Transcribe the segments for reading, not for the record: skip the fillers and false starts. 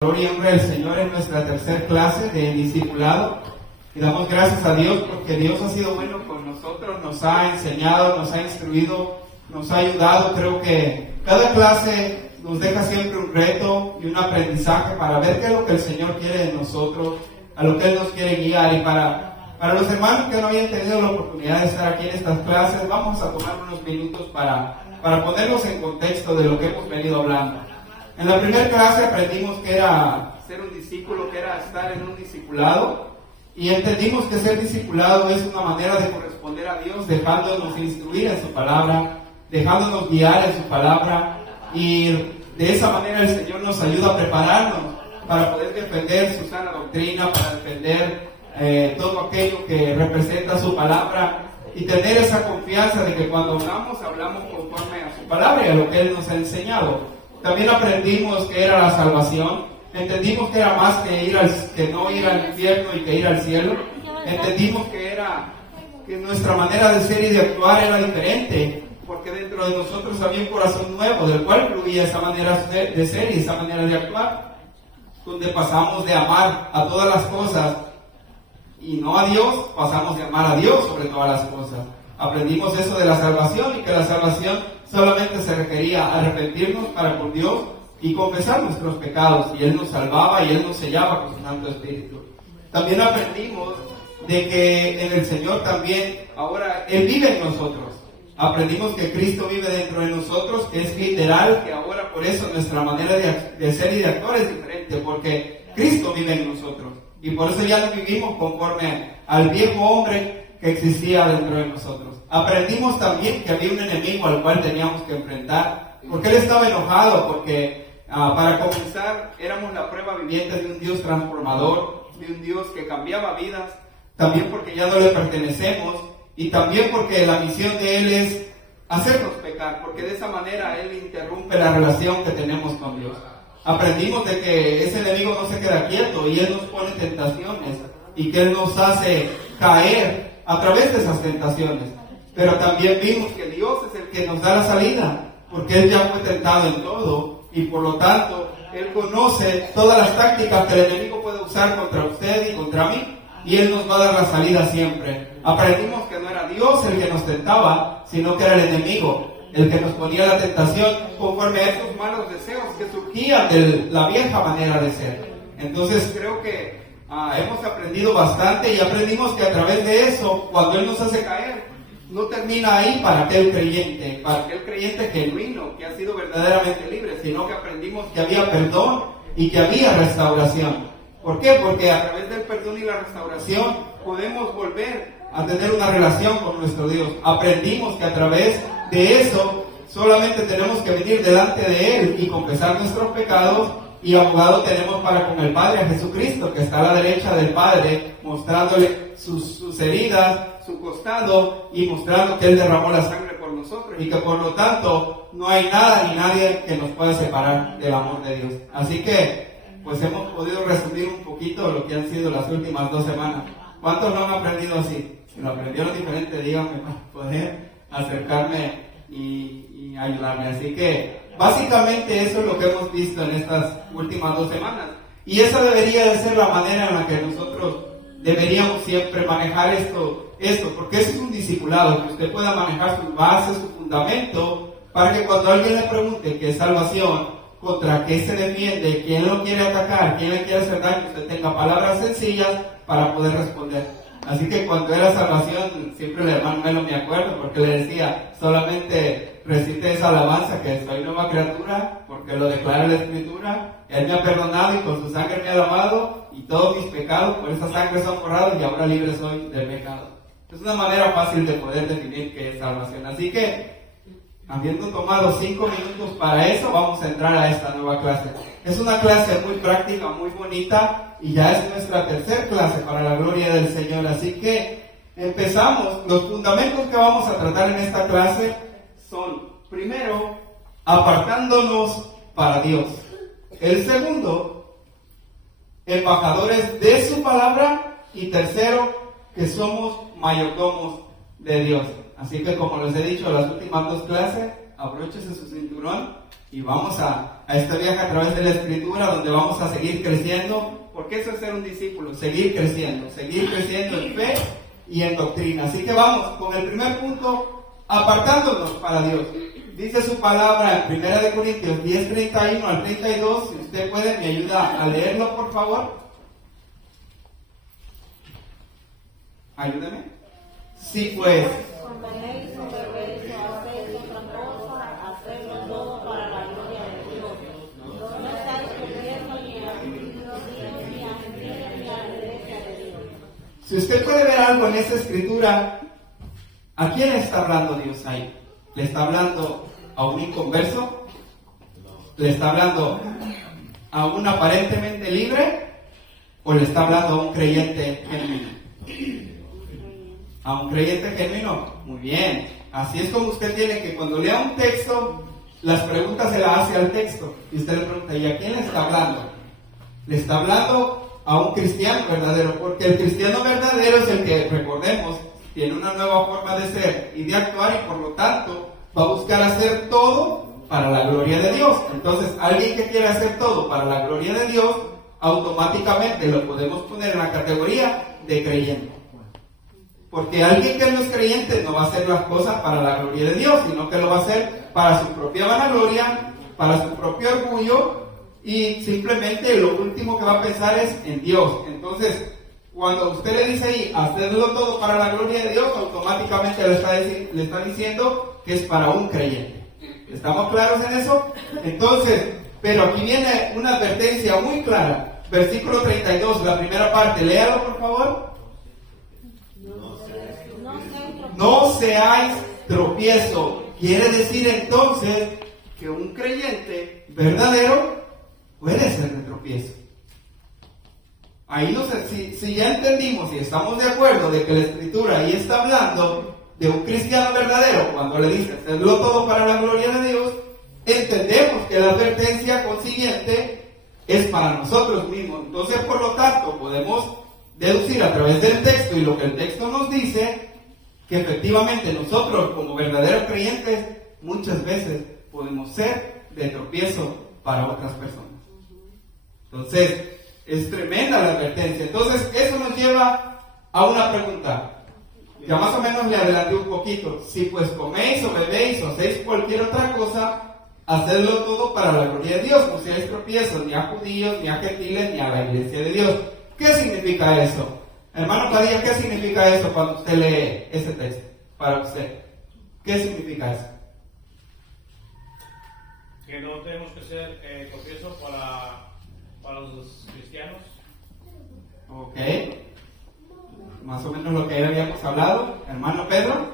Gloria y honra al Señor en nuestra tercera clase de discipulado. Y damos gracias a Dios porque Dios ha sido bueno con nosotros, nos ha enseñado, nos ha instruido, nos ha ayudado. Creo que cada clase nos deja siempre un reto y un aprendizaje para ver qué es lo que el Señor quiere de nosotros, a lo que Él nos quiere guiar. Y para los hermanos que no habían tenido la oportunidad de estar aquí en estas clases, vamos a tomar unos minutos para ponerlos en contexto de lo que hemos venido hablando. En la primera clase aprendimos que era ser un discípulo, que era estar en un discipulado, y entendimos que ser discipulado es una manera de corresponder a Dios, dejándonos instruir en su palabra, dejándonos guiar en su palabra, y de esa manera el Señor nos ayuda a prepararnos para poder defender su sana doctrina, para defender todo aquello que representa su palabra, y tener esa confianza de que cuando hablamos conforme a su palabra y a lo que Él nos ha enseñado. También aprendimos que era la salvación, entendimos que era más que no ir al infierno y que ir al cielo, entendimos que nuestra manera de ser y de actuar era diferente, porque dentro de nosotros había un corazón nuevo, del cual fluía esa manera de ser y esa manera de actuar, donde pasamos de amar a todas las cosas y no a Dios, pasamos de amar a Dios sobre todas las cosas. Aprendimos eso de la salvación y que la salvación solamente se requería arrepentirnos para con Dios y confesar nuestros pecados, y Él nos salvaba y Él nos sellaba con su Santo Espíritu. También aprendimos de que en el Señor también ahora Él vive en nosotros. Aprendimos que Cristo vive dentro de nosotros, que es literal, que ahora por eso nuestra manera de ser y de actuar es diferente, porque Cristo vive en nosotros. Y por eso ya no vivimos conforme al viejo hombre que existía dentro de nosotros. Aprendimos también que había un enemigo al cual teníamos que enfrentar, porque él estaba enojado, porque para comenzar éramos la prueba viviente de un Dios transformador, de un Dios que cambiaba vidas, también porque ya no le pertenecemos, y también porque la misión de Él es hacernos pecar, porque de esa manera Él interrumpe la relación que tenemos con Dios. Aprendimos de que ese enemigo no se queda quieto y Él nos pone tentaciones y que Él nos hace caer a través de esas tentaciones. Pero también vimos que Dios es el que nos da la salida, porque Él ya fue tentado en todo y por lo tanto Él conoce todas las tácticas que el enemigo puede usar contra usted y contra mí, y Él nos va a dar la salida siempre. Aprendimos que no era Dios el que nos tentaba, sino que era el enemigo el que nos ponía la tentación conforme a esos malos deseos que surgían de la vieja manera de ser. Entonces creo que hemos aprendido bastante, y aprendimos que a través de eso, cuando Él nos hace caer, no termina ahí para aquel creyente genuino que ha sido verdaderamente libre, sino que aprendimos que había perdón y que había restauración. ¿Por qué? Porque a través del perdón y la restauración podemos volver a tener una relación con nuestro Dios. Aprendimos que a través de eso solamente tenemos que venir delante de Él y confesar nuestros pecados, y abogado tenemos para con el Padre, a Jesucristo, que está a la derecha del Padre, mostrándole sus heridas, su costado, y mostrando que Él derramó la sangre por nosotros, y que por lo tanto no hay nada ni nadie que nos pueda separar del amor de Dios. Así que pues hemos podido resumir un poquito lo que han sido las últimas 2 semanas. ¿Cuántos lo han aprendido así? Si lo aprendieron diferente, díganme para poder acercarme y ayudarme. Así que básicamente eso es lo que hemos visto en estas últimas 2 semanas. Y esa debería de ser la manera en la que nosotros deberíamos siempre manejar esto, porque eso es un discipulado, que usted pueda manejar sus bases, su fundamento, para que cuando alguien le pregunte qué es salvación, contra qué se defiende, quién lo quiere atacar, quién le quiere hacer daño, usted tenga palabras sencillas para poder responder. Así que cuando era salvación, siempre el hermano Melo me acuerdo, porque le decía, solamente recite esa alabanza, que soy nueva criatura, porque lo declara la Escritura, Él me ha perdonado y con su sangre me ha lavado, y todos mis pecados por esa sangre son borrados, y ahora libre soy del pecado. Es una manera fácil de poder definir qué es salvación. Así que, habiendo tomado 5 minutos para eso, vamos a entrar a esta nueva clase. Es una clase muy práctica, muy bonita, y ya es nuestra tercera clase para la gloria del Señor. Así que empezamos. Los fundamentos que vamos a tratar en esta clase son, primero, apartándonos para Dios. El segundo, embajadores de su palabra. Y tercero, que somos mayordomos de Dios. Así que, como les he dicho, las últimas 2 clases, abróchese su cinturón, Y vamos a este viaje a través de la Escritura, donde vamos a seguir creciendo, porque eso es ser un discípulo, seguir creciendo en fe y en doctrina. Así que vamos con el primer punto, apartándonos para Dios. Dice su palabra en 1 Corintios 10, 31 al 32, si usted puede, me ayuda a leerlo, por favor. Ayúdame. Sí, pues. Convenéis o bebéis o hacéis otra cosa, hacedlo todo para la gloria de Dios. No estáis gobierno ni a judíos, ni a gentiles, ni a la iglesia de Dios. Si usted puede ver algo en esa escritura, ¿a quién le está hablando Dios ahí? ¿Le está hablando a un inconverso? ¿Le está hablando a un aparentemente libre? ¿O le está hablando a un creyente genuino? ¿A un creyente genuino? Muy bien. Así es como usted tiene que, cuando lea un texto, las preguntas se las hace al texto. Y usted le pregunta, ¿y a quién le está hablando? Le está hablando a un cristiano verdadero, porque el cristiano verdadero es el que, recordemos, tiene una nueva forma de ser y de actuar, y por lo tanto va a buscar hacer todo para la gloria de Dios. Entonces, alguien que quiere hacer todo para la gloria de Dios, automáticamente lo podemos poner en la categoría de creyente. Porque alguien que no es creyente no va a hacer las cosas para la gloria de Dios, sino que lo va a hacer para su propia vanagloria, para su propio orgullo, y simplemente lo último que va a pensar es en Dios. Entonces, cuando usted le dice ahí, hacerlo todo para la gloria de Dios, automáticamente le está diciendo que es para un creyente. ¿Estamos claros en eso? Entonces, pero aquí viene una advertencia muy clara. Versículo 32, la primera parte, léalo por favor. No seáis tropiezo. Quiere decir entonces que un creyente verdadero puede ser de tropiezo. Ahí no sé, si ya entendimos y estamos de acuerdo de que la Escritura ahí está hablando de un cristiano verdadero, cuando le dice hacerlo todo para la gloria de Dios, entendemos que la advertencia consiguiente es para nosotros mismos. Entonces, por lo tanto, podemos deducir a través del texto y lo que el texto nos dice, que efectivamente nosotros como verdaderos creyentes muchas veces podemos ser de tropiezo para otras personas. Entonces, es tremenda la advertencia. Entonces, eso nos lleva a una pregunta. Ya más o menos le adelanté un poquito. Si pues coméis o bebéis o hacéis cualquier otra cosa, hacedlo todo para la gloria de Dios. No seáis tropiezos ni a judíos, ni a gentiles, ni a la iglesia de Dios. ¿Qué significa eso? Hermano Padilla, ¿qué significa eso cuando usted lee ese texto? Para usted, ¿qué significa eso? Que no tenemos que ser tropiezo para los cristianos. Ok. Más o menos lo que ya habíamos hablado. Hermano Pedro.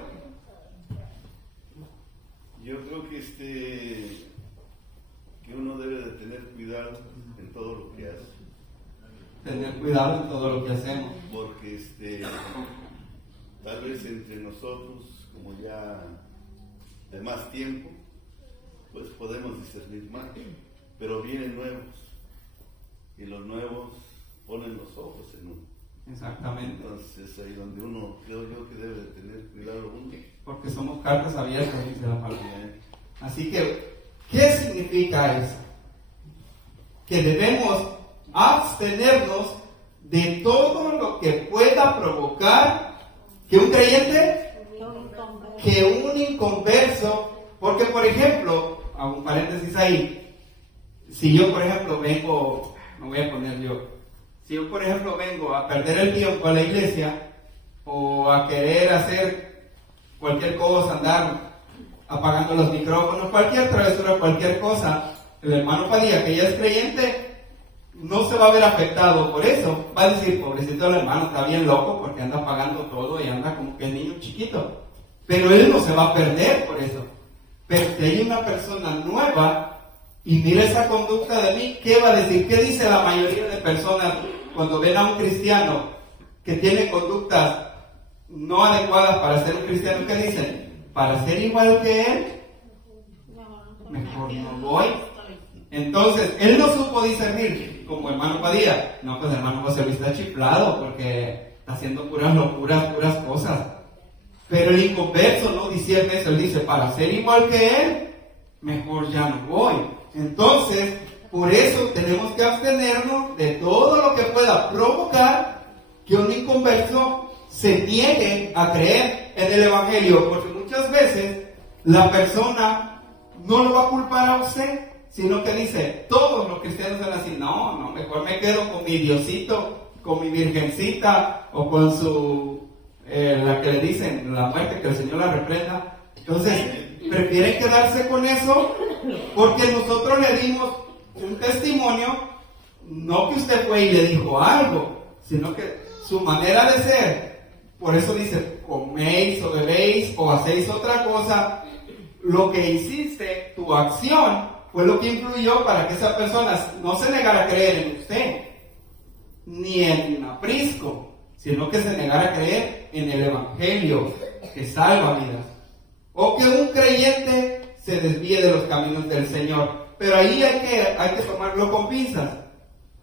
Yo creo que uno debe de tener cuidado en todo lo que hace. Tener cuidado en todo lo que hacemos. Porque tal vez entre nosotros, como ya de más tiempo, pues podemos discernir más. Pero vienen nuevos. Y los nuevos ponen los ojos en uno. Exactamente. Entonces es ahí donde uno, creo yo, que debe de tener cuidado uno. Porque somos cartas abiertas, dice la palabra. Así que, ¿qué significa eso? Que debemos abstenernos de todo lo que pueda provocar que un creyente, que un inconverso, porque por ejemplo, hago un paréntesis ahí, si yo por ejemplo vengo, me voy a poner yo, si yo por ejemplo vengo a perder el tiempo a la iglesia, o a querer hacer cualquier cosa, andar apagando los micrófonos, cualquier travesura, cualquier cosa, el hermano Padilla, que ya es creyente, no se va a ver afectado por eso. Va a decir, pobrecito el hermano, está bien loco porque anda apagando todo y anda como que es niño chiquito. Pero él no se va a perder por eso. Pero si hay una persona nueva y mira esa conducta de mí, ¿qué va a decir? ¿Qué dice la mayoría de personas cuando ven a un cristiano que tiene conductas no adecuadas para ser un cristiano? ¿Qué dicen? Para ser igual que él, mejor no voy. Entonces, él no supo discernir, como hermano Padilla. No, pues hermano José Luis está chiflado porque está haciendo puras locuras, puras cosas. Pero el inconverso no discierne eso. Él dice, para ser igual que él, mejor ya no voy. Entonces, por eso tenemos que abstenernos de todo lo que pueda provocar que un inconverso se niegue a creer en el Evangelio, porque muchas veces la persona no lo va a culpar a usted, sino que dice, todos los cristianos son así, no, mejor me quedo con mi Diosito, con mi virgencita, o con su, la que le dicen, la muerte, que el Señor la reprenda. Entonces, prefieren quedarse con eso, porque nosotros le dimos un testimonio, no que usted fue y le dijo algo, sino que su manera de ser, por eso dice, coméis o bebéis o hacéis otra cosa, lo que hiciste, tu acción, fue lo que influyó para que esa persona no se negara a creer en usted, ni en un aprisco, sino que se negara a creer en el Evangelio que salva vidas. O que un creyente se desvíe de los caminos del Señor. Pero ahí hay que tomarlo con pinzas.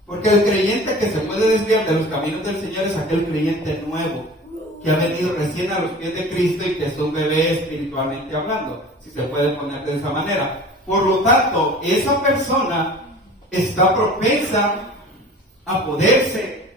Porque el creyente que se puede desviar de los caminos del Señor es aquel creyente nuevo, que ha venido recién a los pies de Cristo y que es un bebé espiritualmente hablando, si se puede poner de esa manera. Por lo tanto, esa persona está propensa a poderse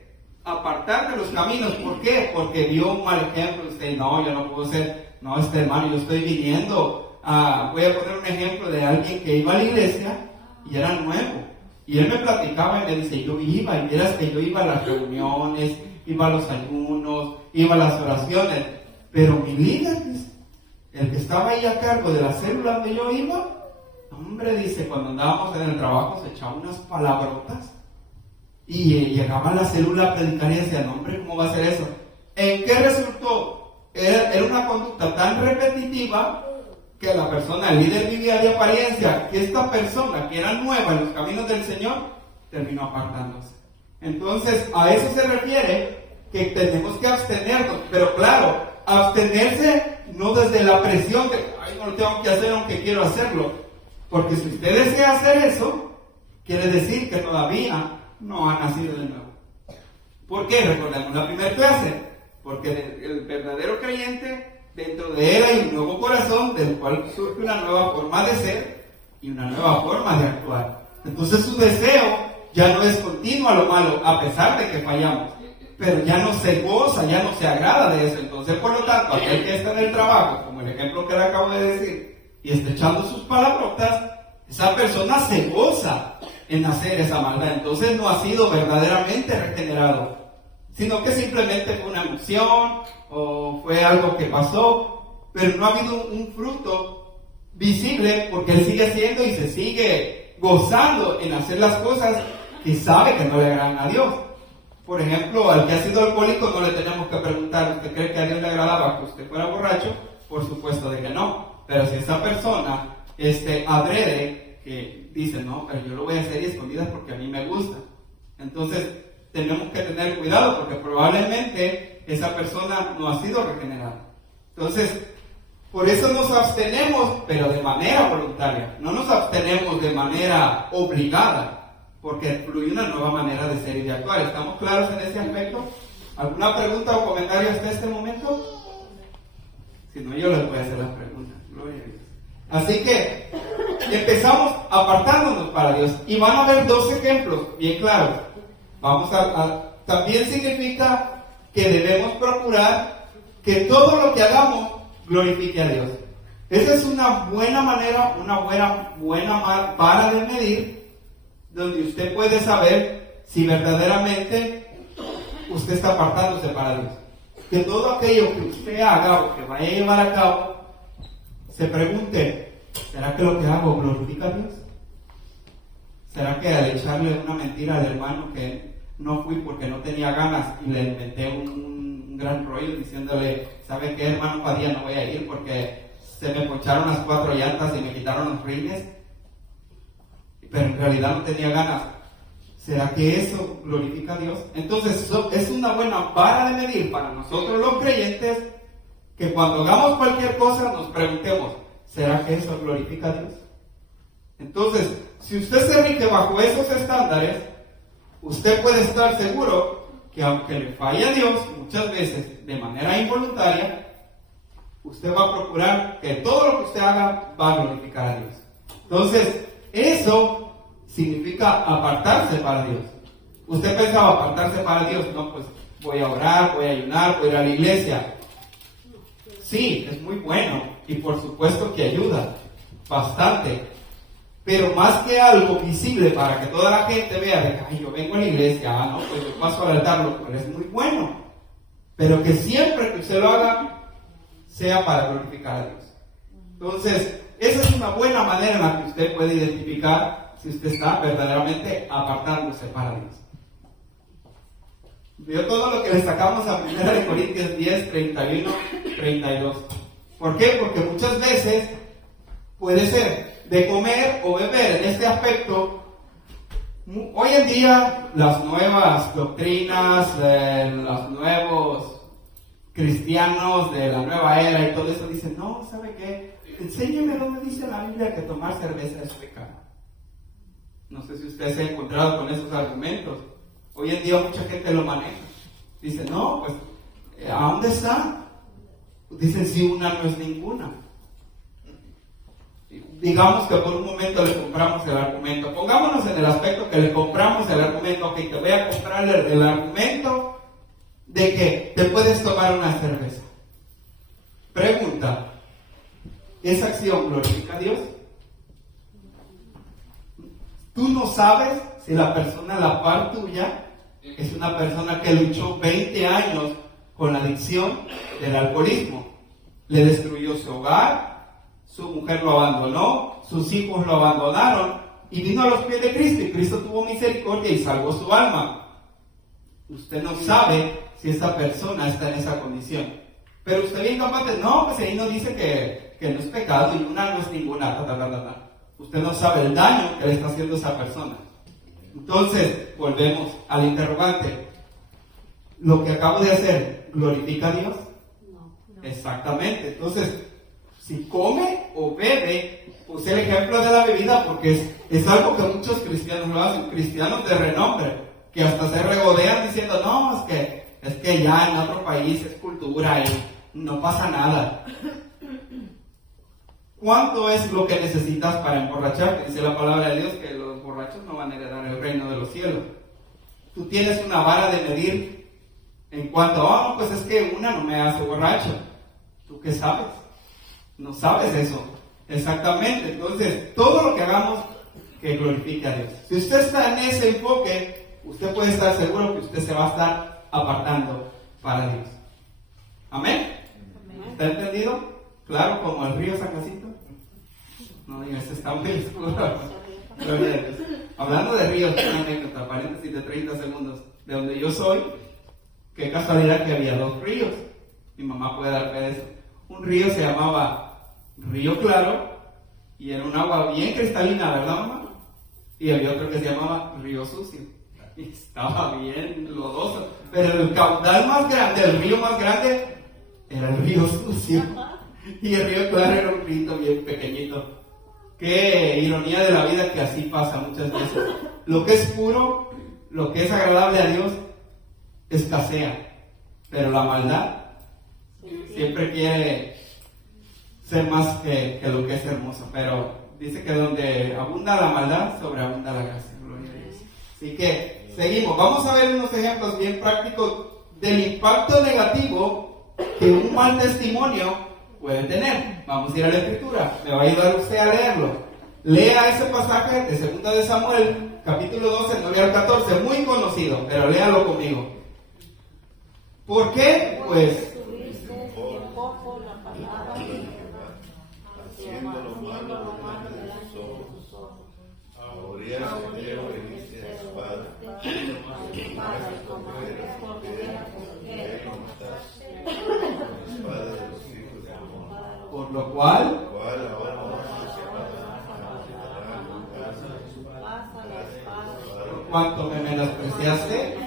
apartar de los caminos. ¿Por qué? Porque dio un mal ejemplo. Usted, no, yo no puedo ser, no, hermano, yo estoy viniendo. Voy a poner un ejemplo de alguien que iba a la iglesia y era nuevo. Y él me platicaba y me dice, yo iba, y vieras que yo iba a las reuniones, iba a los ayunos, iba a las oraciones. Pero mi líder, el que estaba ahí a cargo de la célula donde yo iba, hombre, dice, cuando andábamos en el trabajo se echaba unas palabrotas. Y llegaba a la célula a predicar y decía, no, hombre, ¿cómo va a ser eso? ¿En qué resultó? Era una conducta tan repetitiva que la persona, el líder vivía de apariencia, que esta persona que era nueva en los caminos del Señor, terminó apartándose. Entonces, a eso se refiere que tenemos que abstenernos, pero claro, abstenerse no desde la presión de, ay, no lo tengo que hacer aunque quiero hacerlo, porque si usted desea hacer eso, quiere decir que todavía no ha nacido de nuevo. ¿Por qué? Recordemos la primera clase, porque el verdadero creyente, dentro de él hay un nuevo corazón, del cual surge una nueva forma de ser y una nueva forma de actuar. Entonces su deseo ya no es continuo a lo malo, a pesar de que fallamos, pero ya no se goza, ya no se agrada de eso. Entonces, por lo tanto, aquel que está en el trabajo, como el ejemplo que le acabo de decir, y está echando sus palabrotas, esa persona se goza en hacer esa maldad. Entonces no ha sido verdaderamente regenerado, sino que simplemente fue una emoción o fue algo que pasó, pero no ha habido un fruto visible, porque él sigue haciendo y se sigue gozando en hacer las cosas que sabe que no le agradan a Dios. Por ejemplo, al que ha sido alcohólico no le tenemos que preguntar, ¿usted cree que a Dios le agradaba que usted fuera borracho? Por supuesto de que no. Pero si esa persona adrede, que dice, no, pero yo lo voy a hacer y escondidas porque a mí me gusta, entonces tenemos que tener cuidado, porque probablemente esa persona no ha sido regenerada. Entonces, por eso nos abstenemos, pero de manera voluntaria. No nos abstenemos de manera obligada, porque fluye una nueva manera de ser y de actuar. ¿Estamos claros en ese aspecto? ¿Alguna pregunta o comentario hasta este momento? Si no, yo les voy a hacer las preguntas. Gloria a Dios. Así que empezamos apartándonos para Dios. Y van a haber dos ejemplos bien claros. También significa que debemos procurar que todo lo que hagamos glorifique a Dios. Esa es una buena manera, una buena vara de medir, donde usted puede saber si verdaderamente usted está apartándose para Dios. Que todo aquello que usted haga o que vaya a llevar a cabo, se pregunte, ¿será que lo que hago glorifica a Dios? ¿Será que al echarle una mentira al hermano que no fui porque no tenía ganas y le inventé un gran rollo diciéndole, ¿sabe qué, hermano Padilla, no voy a ir porque se me poncharon las 4 llantas y me quitaron los rines? Pero en realidad no tenía ganas. ¿Será que eso glorifica a Dios? Entonces es una buena vara de medir para nosotros los creyentes, que cuando hagamos cualquier cosa nos preguntemos, ¿será que eso glorifica a Dios? Entonces, si usted se rige bajo esos estándares, usted puede estar seguro que aunque le falle a Dios, muchas veces de manera involuntaria, usted va a procurar que todo lo que usted haga va a glorificar a Dios. Entonces, eso significa apartarse para Dios. Usted pensaba apartarse para Dios, no, pues voy a orar, voy a ayunar, voy a ir a la iglesia. Sí, es muy bueno y por supuesto que ayuda bastante. Pero más que algo visible para que toda la gente vea de que "ay, yo vengo a la iglesia, no, pues yo paso al altar", lo cual es muy bueno. Pero que siempre que usted lo haga, sea para glorificar a Dios. Entonces, esa es una buena manera en la que usted puede identificar si usted está verdaderamente apartándose para Dios. Vio todo lo que le sacamos a 1 Corintios 10, 31, 32. ¿Por qué? Porque muchas veces puede ser de comer o beber. En este aspecto, hoy en día las nuevas doctrinas, los nuevos cristianos de la nueva era y todo eso dicen, no, ¿sabe qué? Enséñeme dónde dice la Biblia que tomar cerveza es pecado. No sé si usted se ha encontrado con esos argumentos. Hoy en día mucha gente lo maneja. Dice, no, pues, ¿a dónde está? Dicen, si una no es ninguna. Digamos que por un momento le compramos el argumento. Pongámonos en el aspecto que le compramos el argumento. Ok, te voy a comprar el argumento de que te puedes tomar una cerveza. Pregunta, ¿esa acción glorifica a Dios? Tú no sabes si la persona a la par tuya es una persona que luchó 20 años con la adicción del alcoholismo. Le destruyó su hogar, su mujer lo abandonó, sus hijos lo abandonaron y vino a los pies de Cristo y Cristo tuvo misericordia y salvó su alma. Usted no sabe si esa persona está en esa condición. Pero usted bien capaz de, no, pues ahí no dice que no es pecado y una no es ninguna. Usted no sabe el daño que le está haciendo esa persona. Entonces, volvemos al interrogante. ¿Lo que acabo de hacer glorifica a Dios? No. Exactamente. Entonces, si come o bebe, puse el ejemplo de la bebida porque es algo que muchos cristianos lo hacen, cristianos de renombre, que hasta se regodean diciendo, no, es que ya en otro país es cultura y no pasa nada. ¿Cuánto es lo que necesitas para emborracharte? Dice la palabra de Dios que los borrachos no van a heredar el reino de los cielos. Tú tienes una vara de medir en cuanto a, pues es que una no me hace borracho. ¿Tú qué sabes? No sabes eso. Exactamente. Entonces, todo lo que hagamos que glorifique a Dios. Si usted está en ese enfoque, usted puede estar seguro que usted se va a estar apartando para Dios. ¿Amén? ¿Está entendido? Claro, como el río San Jacinto. No digas, está muy oscuro. Gloria a Dios. Hablando de ríos, una anécdota, paréntesis de 30 segundos. De donde yo soy, qué casualidad que había 2 ríos. Mi mamá puede dar fe de eso. Un río se llamaba Río Claro y era un agua bien cristalina, ¿verdad, mamá? Y había otro que se llamaba Río Sucio. Y estaba bien lodoso. Pero el caudal más grande, el río más grande, era el Río Sucio. Y el Río Claro era un río bien pequeñito. Qué ironía de la vida que así pasa muchas veces. Lo que es puro, lo que es agradable a Dios, escasea. Pero la maldad siempre quiere ser más que lo que es hermoso. Pero dice que donde abunda la maldad, sobreabunda la gracia. Gloria a Dios. Así que seguimos. Vamos a ver unos ejemplos bien prácticos del impacto negativo que un mal testimonio puede tener. Vamos a ir a la escritura. Me va a ayudar usted a leerlo. Lea ese pasaje de 2 de Samuel, capítulo 12, 9 al 14. Muy conocido, pero léalo conmigo. ¿Por qué? Pues haciendo lo malo delante de tus ojos, morías entero en esta espada, y espada de los hijos de Amón. por lo cual Ahora por cuanto me menospreciaste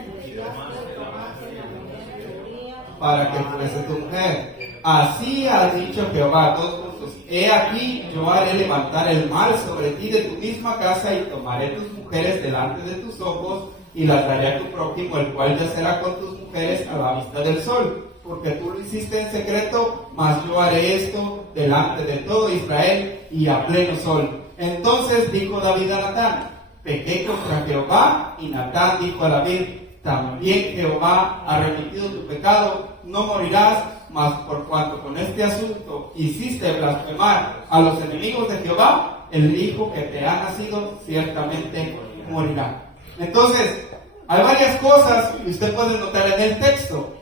para que fuese tu mujer. Así ha dicho Jehová, todos juntos. He aquí, yo haré levantar el mal sobre ti de tu misma casa y tomaré tus mujeres delante de tus ojos y las daré a tu prójimo, el cual yacerá con tus mujeres a la vista del sol. Porque tú lo hiciste en secreto, mas yo haré esto delante de todo Israel y a pleno sol. Entonces dijo David a Natán: pequé contra Jehová. Y Natán dijo a David: también Jehová ha remitido tu pecado, no morirás, mas por cuanto con este asunto hiciste blasfemar a los enemigos de Jehová, el hijo que te ha nacido ciertamente morirá. Entonces, hay varias cosas que usted puede notar en el texto.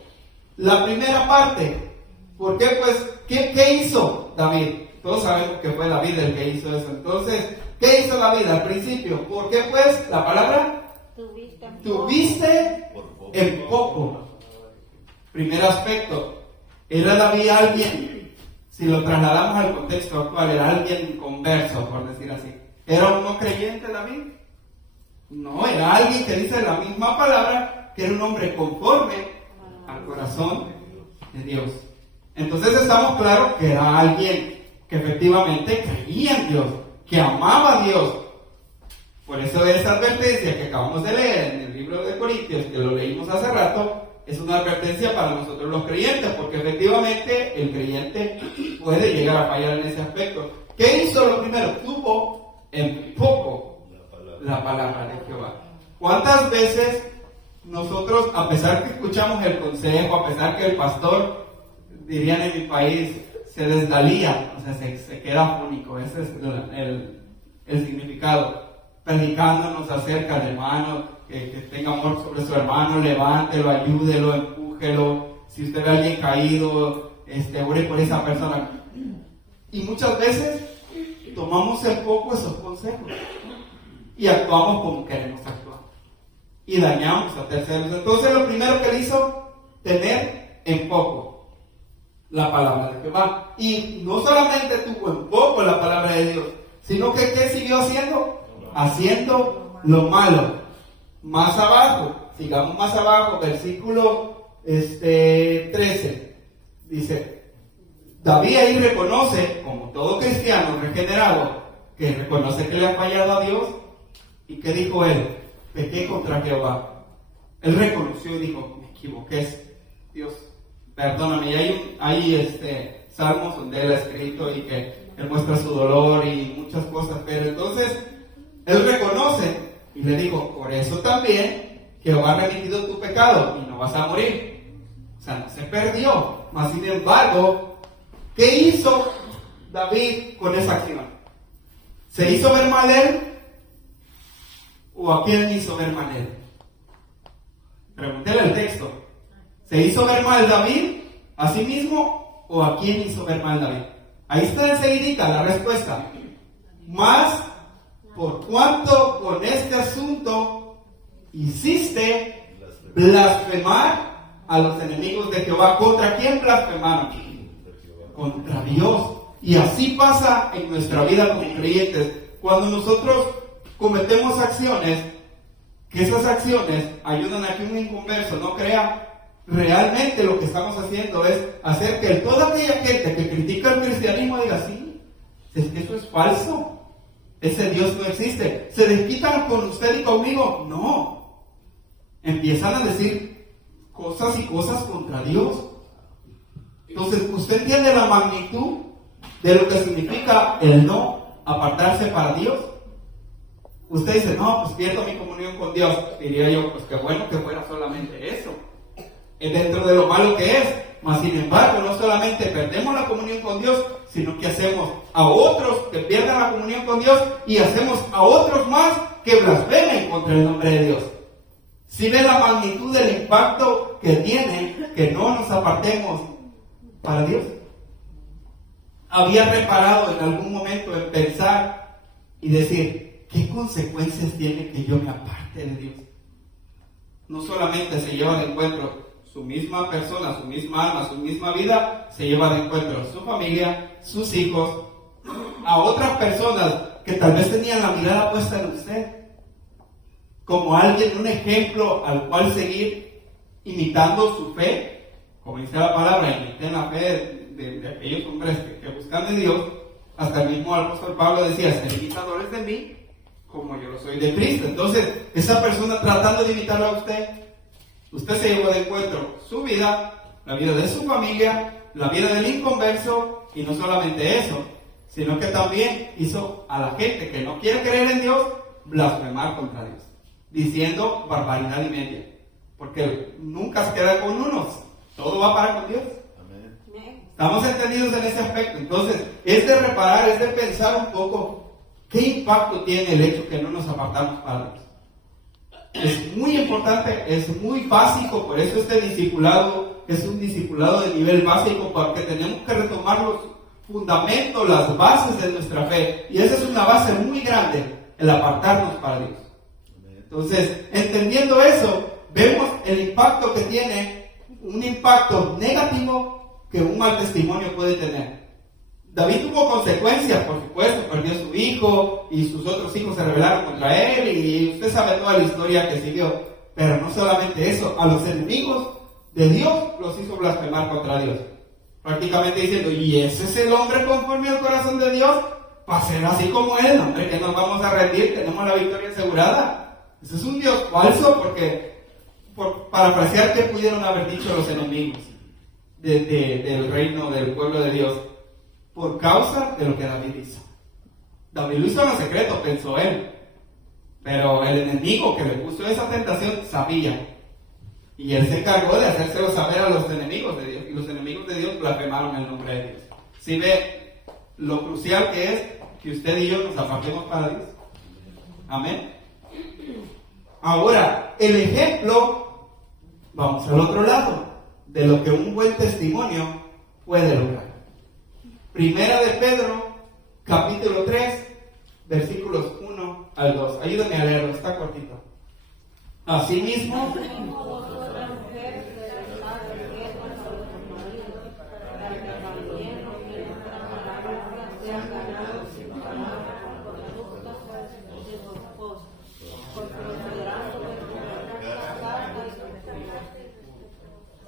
La primera parte, ¿por qué? Pues, ¿qué hizo David? Todos sabemos que fue David el que hizo eso. Entonces, ¿qué hizo David al principio? ¿Por qué pues la palabra? Tuviste en poco. Primer aspecto, ¿era David alguien? Si lo trasladamos al contexto actual, ¿era alguien converso, por decir así? ¿Era un no creyente David? No, era alguien que dice la misma palabra, que era un hombre conforme al corazón de Dios. Entonces estamos claros que era alguien que efectivamente creía en Dios, que amaba a Dios. Por eso esa advertencia que acabamos de leer en el libro de Corintios, que lo leímos hace rato, es una advertencia para nosotros los creyentes, porque efectivamente el creyente puede llegar a fallar en ese aspecto. ¿Qué hizo lo primero? Tuvo en poco la palabra de Jehová. ¿Cuántas veces nosotros, a pesar que escuchamos el consejo, a pesar que el pastor, dirían en mi país, se desdalía, o sea, se queda único, ese es el significado, predicándonos acerca del hermano, que tenga amor sobre su hermano, levántelo, ayúdelo, empújelo, si usted ve a alguien caído, ore por esa persona. Y muchas veces tomamos en poco esos consejos y actuamos como queremos actuar y dañamos a terceros. Entonces lo primero que él hizo, tener en poco la palabra de Jehová. Y no solamente tuvo en poco la palabra de Dios, sino que ¿qué siguió haciendo? Haciendo lo malo. Más abajo, sigamos más abajo, versículo 13, dice: David ahí reconoce, como todo cristiano regenerado, que reconoce que le ha fallado a Dios. ¿Y qué dijo él? Pequé contra Jehová. Él reconoció y dijo: me equivoqué, Dios, perdóname. Y hay salmos donde él ha escrito y que él muestra su dolor y muchas cosas, pero entonces él reconoce y le dijo: por eso también Jehová ha remitido tu pecado y no vas a morir. O sea, no se perdió. Mas sin embargo, ¿qué hizo David con esa acción? ¿Se hizo ver mal él? ¿O a quién hizo ver mal él? Pregúntele el texto. ¿Se hizo ver mal David a sí mismo o a quién hizo ver mal David? Ahí está enseguidita la respuesta. Más por cuanto con este asunto hiciste blasfemar a los enemigos de Jehová. ¿Contra quién blasfemaron? Contra Dios. Y así pasa en nuestra vida como creyentes. Cuando nosotros cometemos acciones, que esas acciones ayudan a que un inconverso no crea, realmente lo que estamos haciendo es hacer que toda aquella gente que critica el cristianismo diga: sí, es que eso es falso. Ese Dios no existe. ¿Se desquitan con usted y conmigo? No. Empiezan a decir cosas y cosas contra Dios. Entonces, ¿usted entiende la magnitud de lo que significa el no apartarse para Dios? Usted dice: no, pues pierdo mi comunión con Dios. Diría yo: pues qué bueno que fuera solamente eso. Es dentro de lo malo que es. Mas sin embargo, no solamente perdemos la comunión con Dios, sino que hacemos a otros que pierdan la comunión con Dios y hacemos a otros más que blasfemen contra el nombre de Dios. ¿Sí ve la magnitud del impacto que tiene que no nos apartemos para Dios? ¿Había reparado en algún momento en pensar y decir: ¿qué consecuencias tiene que yo me aparte de Dios? No solamente se lleva de encuentro su misma persona, su misma alma, su misma vida, se lleva de encuentro su familia, sus hijos, a otras personas que tal vez tenían la mirada puesta en usted, como alguien, un ejemplo al cual seguir, imitando su fe. Como dice la palabra, imiten la fe de aquellos hombres que buscan de Dios. Hasta el mismo apóstol Pablo decía: ser imitadores de mí, como yo lo soy de Cristo. Entonces, esa persona tratando de imitarlo a usted se llevó de encuentro su vida, la vida de su familia, la vida del inconverso, y no solamente eso, sino que también hizo a la gente que no quiere creer en Dios blasfemar contra Dios, diciendo barbaridad y media, porque nunca se queda con unos, todo va para con Dios. Amén. Estamos entendidos en ese aspecto. Entonces, es de reparar, es de pensar un poco qué impacto tiene el hecho que no nos apartamos para Dios. Es muy importante, es muy básico, por eso este discipulado es un discipulado de nivel básico, porque tenemos que retomar los fundamentos, las bases de nuestra fe, y esa es una base muy grande, el apartarnos para Dios. Entonces, entendiendo eso, vemos el impacto que tiene, un impacto negativo que un mal testimonio puede tener. David tuvo consecuencias, por supuesto, perdió a su hijo y sus otros hijos se rebelaron contra él y usted sabe toda la historia que siguió. Pero no solamente eso, a los enemigos de Dios los hizo blasfemar contra Dios. Prácticamente diciendo, ¿y ese es el hombre conforme al corazón de Dios? Para ser así como él, hombre, que nos vamos a rendir, tenemos la victoria asegurada. Ese es un Dios falso, porque para apreciar qué pudieron haber dicho los enemigos del reino, del pueblo de Dios, por causa de lo que David hizo. David lo hizo en secreto, pensó él, pero el enemigo que le puso esa tentación sabía, y él se encargó de hacérselo saber a los enemigos de Dios, y los enemigos de Dios blasfemaron el nombre de Dios. ¿Sí ve lo crucial que es que usted y yo nos apartemos para Dios? Amén. Ahora, el ejemplo, vamos al otro lado, de lo que un buen testimonio puede lograr. Primera de Pedro, capítulo 3, versículos 1 al 2. Ayúdame a leerlo, está cortito. Asimismo,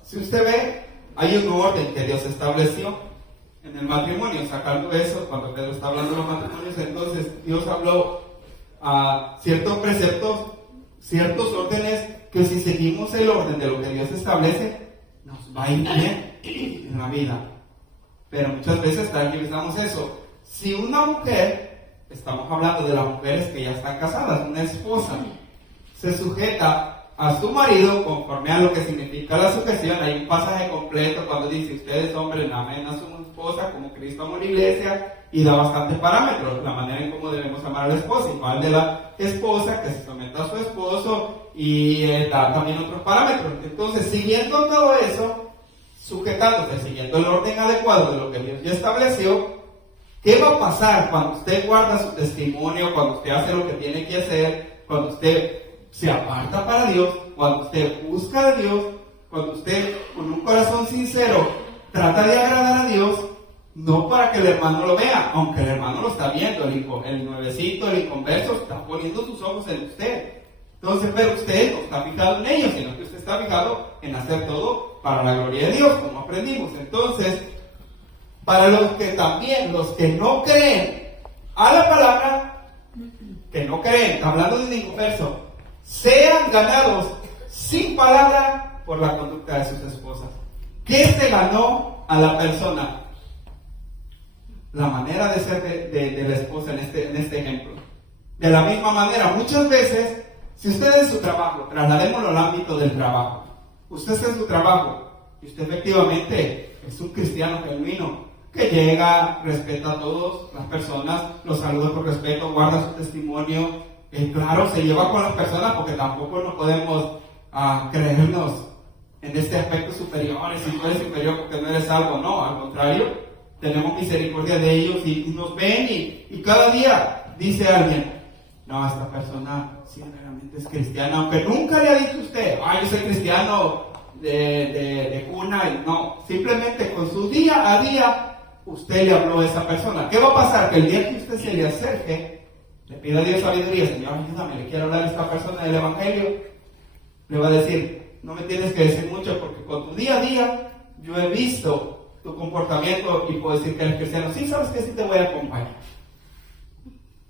si usted ve, hay un orden que Dios estableció en el matrimonio, sacando eso, cuando Pedro está hablando de los matrimonios, entonces Dios habló a ciertos preceptos, ciertos órdenes, que si seguimos el orden de lo que Dios establece, nos va a ir bien en la vida. Pero muchas veces tranquilizamos eso. Si una mujer, estamos hablando de las mujeres que ya están casadas, una esposa, se sujeta a su marido conforme a lo que significa la sujeción, hay un pasaje completo cuando dice, ustedes hombres amen a su esposa como Cristo amó la iglesia, y da bastantes parámetros, la manera en cómo debemos amar a la esposa, igual de la esposa que se someta a su esposo, y da también otros parámetros. Entonces, siguiendo todo eso, sujetándose, siguiendo el orden adecuado de lo que Dios ya estableció, ¿qué va a pasar cuando usted guarda su testimonio, cuando usted hace lo que tiene que hacer, cuando usted se aparta para Dios, cuando usted busca de Dios, cuando usted con un corazón sincero trata de agradar a Dios, no para que el hermano lo vea, aunque el hermano lo está viendo, el nuevecito, el inconverso, está poniendo sus ojos en usted. Entonces, pero usted no está fijado en ellos, sino que usted está fijado en hacer todo para la gloria de Dios, como aprendimos. Entonces, para los que también, los que no creen a la palabra, que no creen, hablando de un inconverso, sean ganados sin palabra por la conducta de sus esposas. ¿Qué se ganó a la persona? La manera de ser de la esposa en este ejemplo. De la misma manera, muchas veces, si usted en su trabajo, trasladémoslo al ámbito del trabajo, usted está en su trabajo y usted efectivamente es un cristiano genuino, que llega, respeta a todas las personas, los saluda con respeto, guarda su testimonio, claro, se lleva con las personas, porque tampoco no podemos creernos en este aspecto superiores, si tú eres superior porque no eres algo, no, al contrario, tenemos misericordia de ellos y nos ven y cada día dice alguien, no, esta persona sí realmente es cristiana, aunque nunca le ha dicho usted, yo soy cristiano de cuna, y no, simplemente con su día a día usted le habló a esa persona. ¿Qué va a pasar? Que el día que usted se le acerque, le pida a Dios sabiduría, Señor, ayúdame, le quiero hablar a esta persona del Evangelio, le va a decir, no me tienes que decir mucho, porque con tu día a día yo he visto tu comportamiento y puedo decir que eres cristiano. Sí, sabes que sí te voy a acompañar.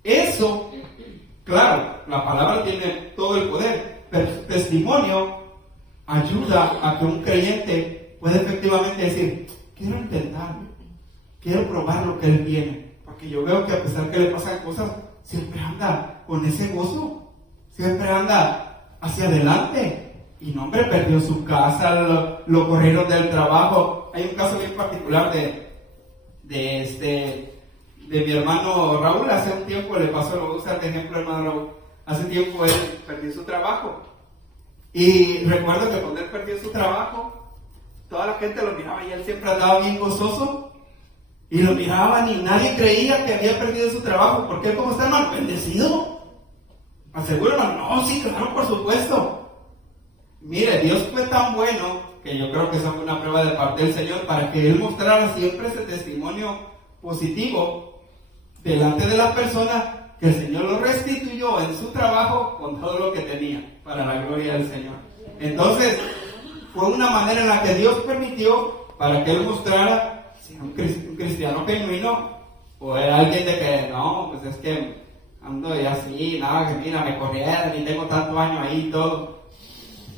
Eso, claro, la palabra tiene todo el poder, pero su testimonio ayuda a que un creyente pueda efectivamente decir, quiero intentarlo, quiero probar lo que él tiene, porque yo veo que a pesar que le pasan cosas, siempre anda con ese gozo, siempre anda hacia adelante. Y no, hombre, perdió su casa, lo corrieron del trabajo. Hay un caso bien particular de mi hermano Raúl. Hace un tiempo le pasó, lo voy a usar de ejemplo, hermano Raúl. Hace tiempo él perdió su trabajo. Y recuerdo que cuando él perdió su trabajo, toda la gente lo miraba y él siempre andaba bien gozoso. Y lo miraban y nadie creía que había perdido su trabajo. Porque él, como está, hermano, bendecido. ¿Aseguro, hermano? No, sí, claro, por supuesto. Mire, Dios fue tan bueno que yo creo que eso fue una prueba de parte del Señor para que Él mostrara siempre ese testimonio positivo delante de la persona, que el Señor lo restituyó en su trabajo con todo lo que tenía para la gloria del Señor. Entonces, fue una manera en la que Dios permitió para que Él mostrara si era un cristiano genuino o era alguien de que no, pues es que ando y así, nada, que mira, me corrieron y tengo tanto año ahí y todo.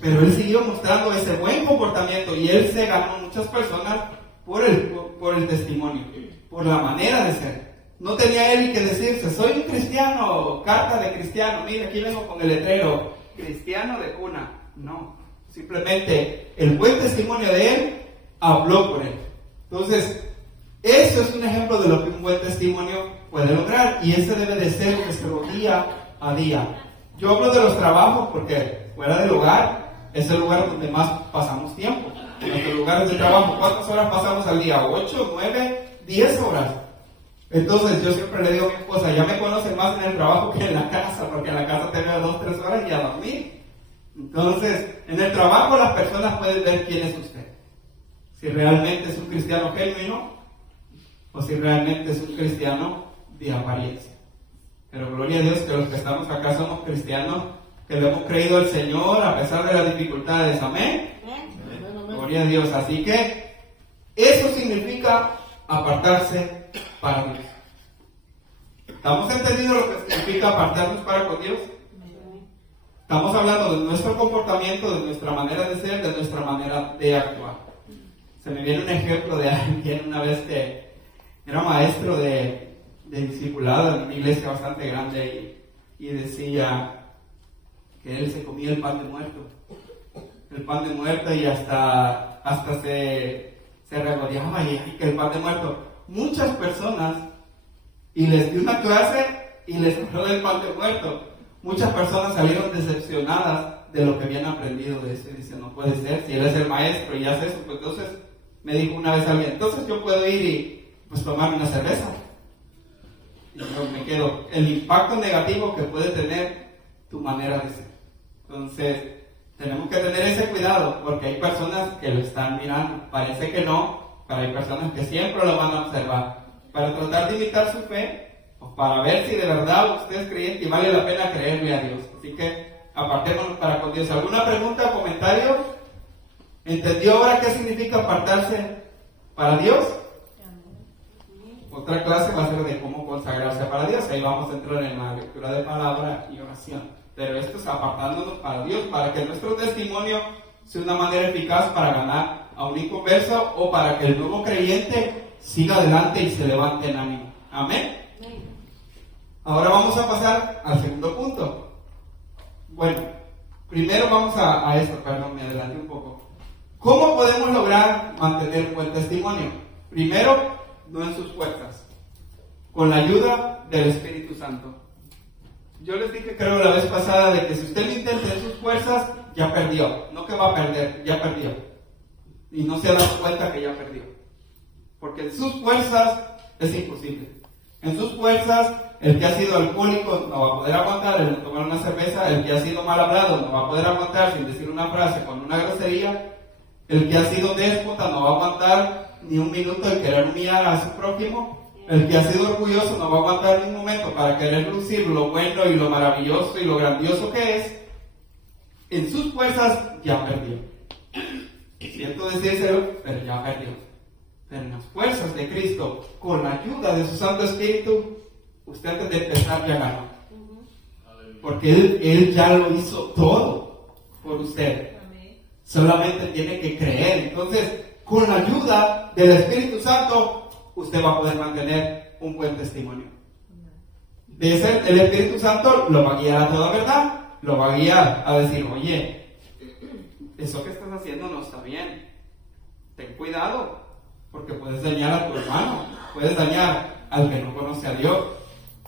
Pero él siguió mostrando ese buen comportamiento y él se ganó muchas personas por el testimonio, por la manera de ser. No tenía él que decirse, soy un cristiano, carta de cristiano, mire, aquí vengo con el letrero, cristiano de cuna. No, simplemente el buen testimonio de él habló por él. Entonces, eso es un ejemplo de lo que un buen testimonio puede lograr y ese debe de ser nuestro día a día. Yo hablo de los trabajos porque fuera del hogar es el lugar donde más pasamos tiempo. En nuestros lugares de trabajo, ¿cuántas horas pasamos al día? 8, 9, 10 horas. Entonces yo siempre le digo a mi esposa, ya me conoce más en el trabajo que en la casa, porque en la casa te veo 2, 3 horas y a dormir. Entonces, en el trabajo las personas pueden ver quién es usted. Si realmente es un cristiano genuino o si realmente es un cristiano de apariencia. Pero gloria a Dios que los que estamos acá somos cristianos, que le hemos creído al Señor a pesar de las dificultades. Amén. Gloria a Dios. Así que eso significa apartarse para Dios. ¿Estamos entendiendo lo que significa apartarnos para con Dios? Estamos hablando de nuestro comportamiento, de nuestra manera de ser, de nuestra manera de actuar. Se me viene un ejemplo de alguien una vez que era maestro de discipulado en una iglesia bastante grande y decía que él se comía el pan de muerto y hasta se regodeaba y que el pan de muerto. Muchas personas, y les dio una clase y les habló del pan de muerto. Muchas personas salieron decepcionadas de lo que habían aprendido de eso y dicen, no puede ser, si él es el maestro y hace eso, pues entonces me dijo una vez alguien, entonces yo puedo ir y pues tomarme una cerveza. Y yo me quedo, el impacto negativo que puede tener tu manera de ser. Entonces, tenemos que tener ese cuidado, porque hay personas que lo están mirando. Parece que no, pero hay personas que siempre lo van a observar. Para tratar de imitar su fe, o para ver si de verdad usted es creyente y vale la pena creerle a Dios. Así que, apartémonos para con Dios. ¿Alguna pregunta o comentario? ¿Entendió ahora qué significa apartarse para Dios? Otra clase va a ser de cómo consagrarse para Dios. Ahí vamos a entrar en la lectura de palabra y oración. Pero esto es apartándonos para Dios, para que nuestro testimonio sea una manera eficaz para ganar a un inconverso o para que el nuevo creyente siga adelante y se levante en ánimo. Amén. Ahora vamos a pasar al segundo punto. Bueno, primero vamos a esto, perdón, me adelanté un poco. ¿Cómo podemos lograr mantener un buen testimonio? Primero, no en sus fuerzas, con la ayuda del Espíritu Santo. Yo les dije, creo la vez pasada, de que si usted lo intenta en sus fuerzas, ya perdió. No que va a perder, ya perdió. Y no se ha dado cuenta que ya perdió. Porque en sus fuerzas es imposible. En sus fuerzas, el que ha sido alcohólico no va a poder aguantar el tomar una cerveza. El que ha sido mal hablado no va a poder aguantar sin decir una frase con una grosería. El que ha sido déspota no va a aguantar ni un minuto de querer humillar a su prójimo. El que ha sido orgulloso no va a aguantar ni un momento para querer lucir lo bueno y lo maravilloso y lo grandioso que es. En sus fuerzas ya perdió. Siento decírselo, pero ya perdió. Pero en las fuerzas de Cristo, con la ayuda de su Santo Espíritu, usted antes de empezar ya ganó. Porque Él ya lo hizo todo por usted. Solamente tiene que creer. Entonces, con la ayuda del Espíritu Santo, usted va a poder mantener un buen testimonio. El Espíritu Santo lo va a guiar a toda verdad, lo va a guiar a decir, oye, eso que estás haciendo no está bien, ten cuidado, porque puedes dañar a tu hermano, puedes dañar al que no conoce a Dios.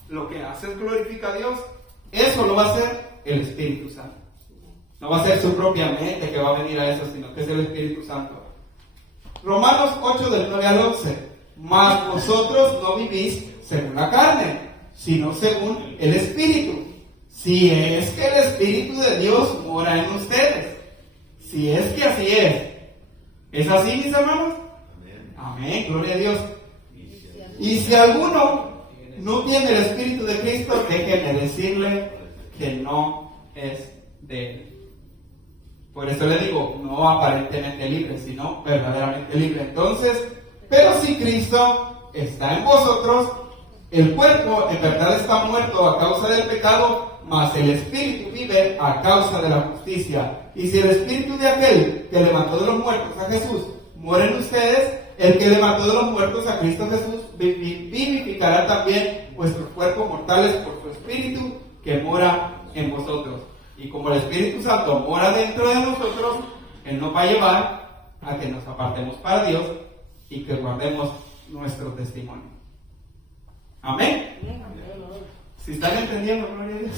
Lo que haces glorifica a Dios. Eso lo va a hacer el Espíritu Santo. No va a ser su propia mente que va a venir a eso, sino que es el Espíritu Santo. Romanos 8 del 9 al 11. Mas vosotros no vivís según la carne, sino según el Espíritu. Si es que el Espíritu de Dios mora en ustedes. Si es que así es. ¿Es así, mis hermanos? Amén, gloria a Dios. Y si alguno no tiene el Espíritu de Cristo, déjeme decirle que no es de él. Por eso le digo, no aparentemente libre, sino verdaderamente libre. Entonces, pero si Cristo está en vosotros, el cuerpo en verdad está muerto a causa del pecado, mas el Espíritu vive a causa de la justicia. Y si el Espíritu de aquel que levantó de los muertos a Jesús muere en ustedes, el que levantó de los muertos a Cristo Jesús vivificará también vuestros cuerpos mortales por su Espíritu que mora en vosotros. Y como el Espíritu Santo mora dentro de nosotros, Él nos va a llevar a que nos apartemos para Dios y que guardemos nuestro testimonio. Amén. ¿Si están entendiendo, gloria a Dios?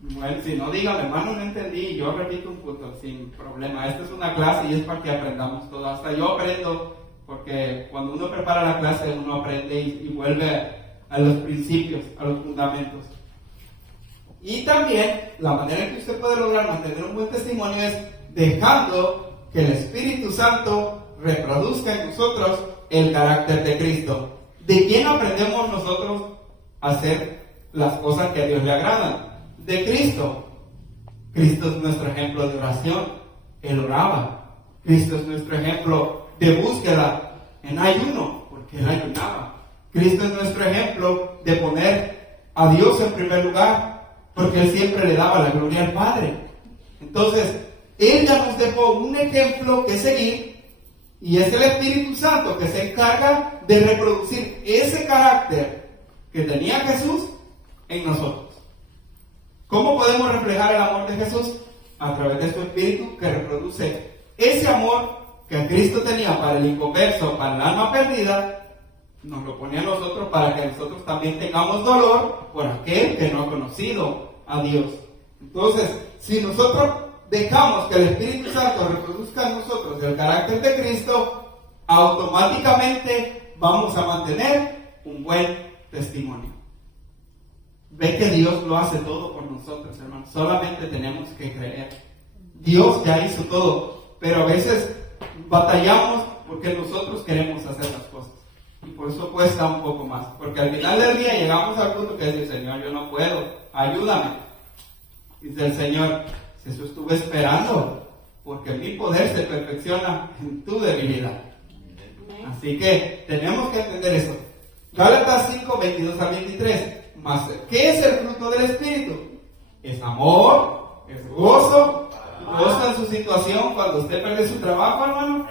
Bueno, si no, dígame, hermano, no entendí. Yo repito un punto, sin problema. Esta es una clase y es para que aprendamos todo. Hasta yo aprendo, porque cuando uno prepara la clase, uno aprende y vuelve a los principios, a los fundamentos. Y también, la manera en que usted puede lograr mantener un buen testimonio es dejando que el Espíritu Santo reproduzca en nosotros el carácter de Cristo. ¿De quién aprendemos nosotros a hacer las cosas que a Dios le agradan? De Cristo. Cristo es nuestro ejemplo de oración. Él oraba. Cristo es nuestro ejemplo de búsqueda en ayuno, porque Él ayunaba. Cristo es nuestro ejemplo de poner a Dios en primer lugar, porque Él siempre le daba la gloria al Padre. Entonces, Él ya nos dejó un ejemplo que seguir, y es el Espíritu Santo que se encarga de reproducir ese carácter que tenía Jesús en nosotros. ¿Cómo podemos reflejar el amor de Jesús? A través de su Espíritu que reproduce ese amor que Cristo tenía para el inconverso, para el alma perdida, nos lo pone a nosotros para que nosotros también tengamos dolor por aquel que no ha conocido a Dios. Entonces, si nosotros dejamos que el Espíritu Santo reproduzca en nosotros el carácter de Cristo, automáticamente vamos a mantener un buen testimonio. Ve que Dios lo hace todo por nosotros, hermanos. Solamente tenemos que creer. Dios ya hizo todo, pero a veces batallamos porque nosotros queremos hacer las cosas. Y por eso cuesta un poco más. Porque al final del día llegamos al punto que dice, Señor, yo no puedo, ayúdame. Dice el Señor, si eso estuve esperando, porque mi poder se perfecciona en tu debilidad. Así que tenemos que entender eso. Gálatas 5, 22 al 23. Mas, ¿qué es el fruto del Espíritu? Es amor, es gozo. Gozo en su situación cuando usted pierde su trabajo, hermano.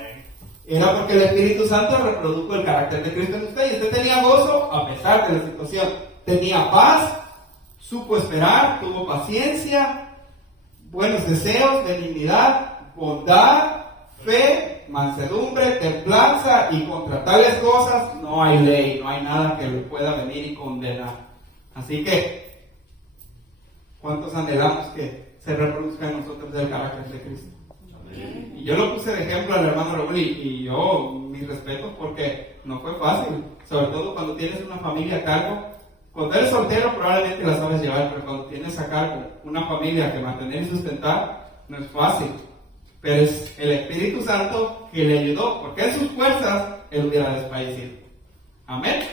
Era porque el Espíritu Santo reprodujo el carácter de Cristo en usted. Y usted tenía gozo a pesar de la situación. Tenía paz, supo esperar, tuvo paciencia, buenos deseos, benignidad, bondad, fe, mansedumbre, templanza, y contra tales cosas no hay ley, no hay nada que le pueda venir y condenar. Así que, ¿cuántos anhelamos que se reproduzca en nosotros el carácter de Cristo? Amén. Y yo lo puse de ejemplo al hermano Raúl, y yo, mis respetos, porque no fue fácil, sobre todo cuando tienes una familia a cargo. Cuando eres soltero probablemente la sabes llevar, pero cuando tienes a cargo una familia que mantener y sustentar, no es fácil. Pero es el Espíritu Santo que le ayudó, porque en sus fuerzas él hubiera desfallecido. Amén.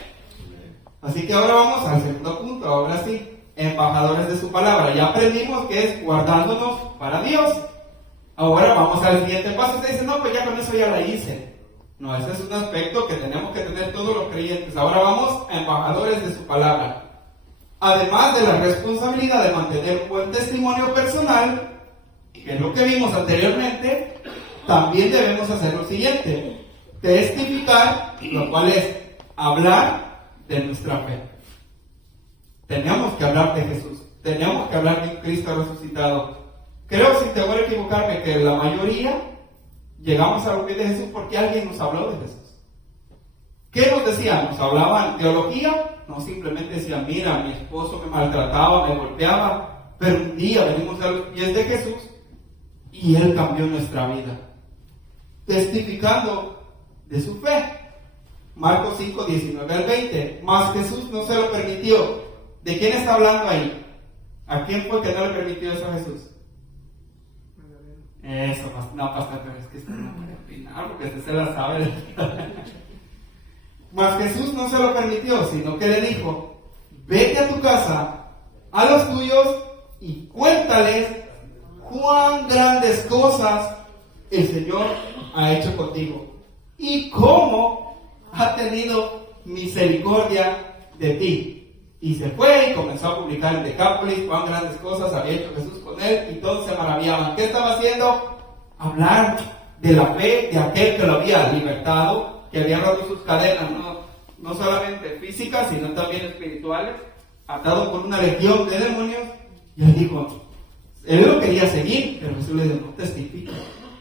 Así que ahora vamos al segundo punto, ahora sí, embajadores de su palabra. Ya aprendimos que es guardándonos para Dios. Ahora vamos al siguiente paso. Usted dice, no, pues ya con eso ya la hice. No, ese es un aspecto que tenemos que tener todos los creyentes. Ahora vamos a embajadores de su palabra. Además de la responsabilidad de mantener un buen testimonio personal, que es lo que vimos anteriormente, también debemos hacer lo siguiente: testificar, lo cual es hablar de nuestra fe. Tenemos que hablar de Jesús, tenemos que hablar de un Cristo resucitado. Creo, sin temor a equivocarme, que la mayoría llegamos a los pies de Jesús porque alguien nos habló de Jesús. ¿Qué nos decían? ¿Nos hablaban teología? No, simplemente decían, mira, mi esposo me maltrataba, me golpeaba, pero un día venimos a los pies de Jesús y Él cambió nuestra vida, testificando de su fe. Marcos 5, 19 al 20. Mas Jesús no se lo permitió. ¿De quién está hablando ahí? ¿A quién fue que no le permitió eso a Jesús? Eso, no, pastor, pero es que esto no puede opinar porque usted se la sabe. Mas Jesús no se lo permitió, sino que le dijo, vete a tu casa, a los tuyos, y cuéntales cuán grandes cosas el Señor ha hecho contigo y cómo ha tenido misericordia de ti. Y se fue y comenzó a publicar en Decápolis cuán grandes cosas había hecho Jesús con él, y todos se maravillaban. ¿Qué estaba haciendo? Hablar de la fe de aquel que lo había libertado, que había roto sus cadenas, no solamente físicas, sino también espirituales, atado por una legión de demonios. Y él dijo, él lo quería seguir, pero Jesús le dijo, no, testifica.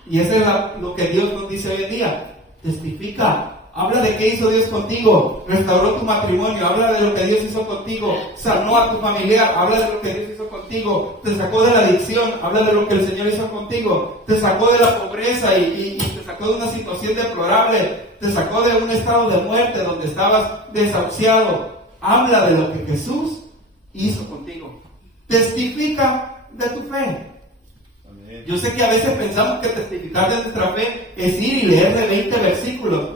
Y eso es lo que Dios nos dice hoy en día, testifica. Habla de qué hizo Dios contigo, restauró tu matrimonio, habla de lo que Dios hizo contigo, sanó a tu familiar, habla de lo que Dios hizo contigo, te sacó de la adicción, habla de lo que el Señor hizo contigo, te sacó de la pobreza y te sacó de una situación deplorable, te sacó de un estado de muerte donde estabas desahuciado. Habla de lo que Jesús hizo contigo. Testifica de tu fe. Amén. Yo sé que a veces pensamos que testificar de nuestra fe es ir y leer de 20 versículos.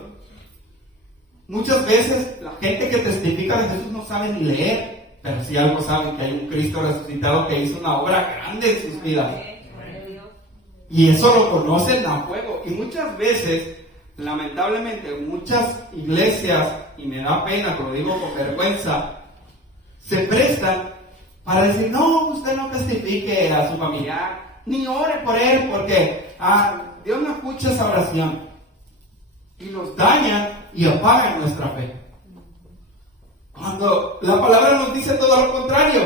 Muchas veces la gente que testifica de Jesús no sabe ni leer, pero sí algo saben, que hay un Cristo resucitado que hizo una obra grande en sus vidas. Y eso lo conocen a fuego. Y muchas veces, lamentablemente, muchas iglesias, y me da pena, lo digo con vergüenza, se prestan para decir, no, usted no testifique a su familiar, ni ore por él, porque Dios no escucha esa oración. Y nos dañan y apagan nuestra fe. Cuando la palabra nos dice todo lo contrario,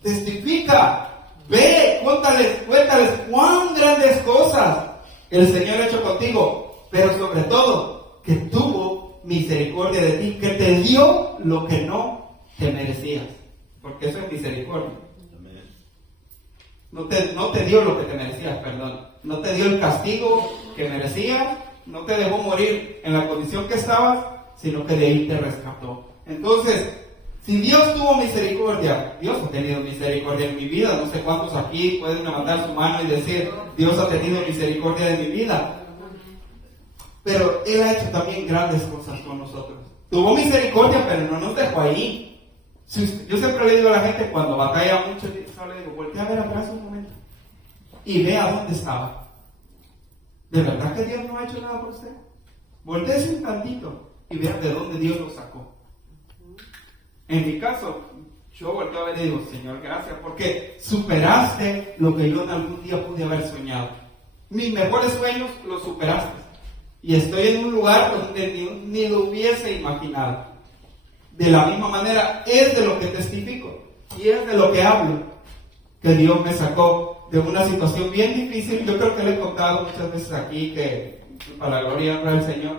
testifica, ve, cuéntales cuán grandes cosas el Señor ha hecho contigo, pero sobre todo, que tuvo misericordia de ti, que te dio lo que no te merecías, porque eso es misericordia. No te dio lo que te merecías, perdón. No te dio el castigo que merecías, no te dejó morir en la condición que estabas, sino que de ahí te rescató. Entonces, si Dios tuvo misericordia, Dios ha tenido misericordia en mi vida. No sé cuántos aquí pueden levantar su mano y decir, Dios ha tenido misericordia de mi vida. Pero Él ha hecho también grandes cosas con nosotros. Tuvo misericordia, pero no nos dejó ahí. Yo siempre le digo a la gente, cuando batalla mucho, yo le digo, voltea a ver atrás un momento y vea dónde estaba. ¿De verdad que Dios no ha hecho nada por usted? Voltéese un tantito y vea de dónde Dios lo sacó. En mi caso, yo volteo a ver y digo, Señor, gracias, porque superaste lo que yo en algún día pude haber soñado. Mis mejores sueños los superaste. Y estoy en un lugar donde ni lo hubiese imaginado. De la misma manera, es de lo que testifico y es de lo que hablo, que Dios me sacó de una situación bien difícil. Yo creo que le he contado muchas veces aquí que, para la gloria y honra del Señor,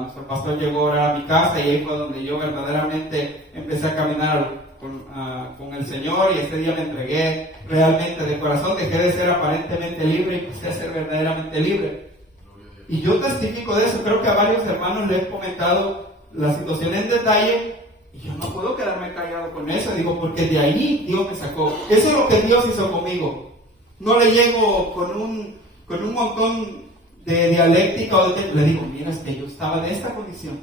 nuestro pastor llegó a mi casa y ahí fue donde yo verdaderamente empecé a caminar con el Señor, y ese día me entregué realmente de corazón, dejé de ser aparentemente libre y empecé a ser verdaderamente libre. Y yo testifico de eso. Creo que a varios hermanos les he comentado la situación en detalle, y yo no puedo quedarme callado con eso. Digo, porque de ahí Dios me sacó. Eso es lo que Dios hizo conmigo. No le llego con un montón de dialéctica o le digo, mira, es que yo estaba en esta condición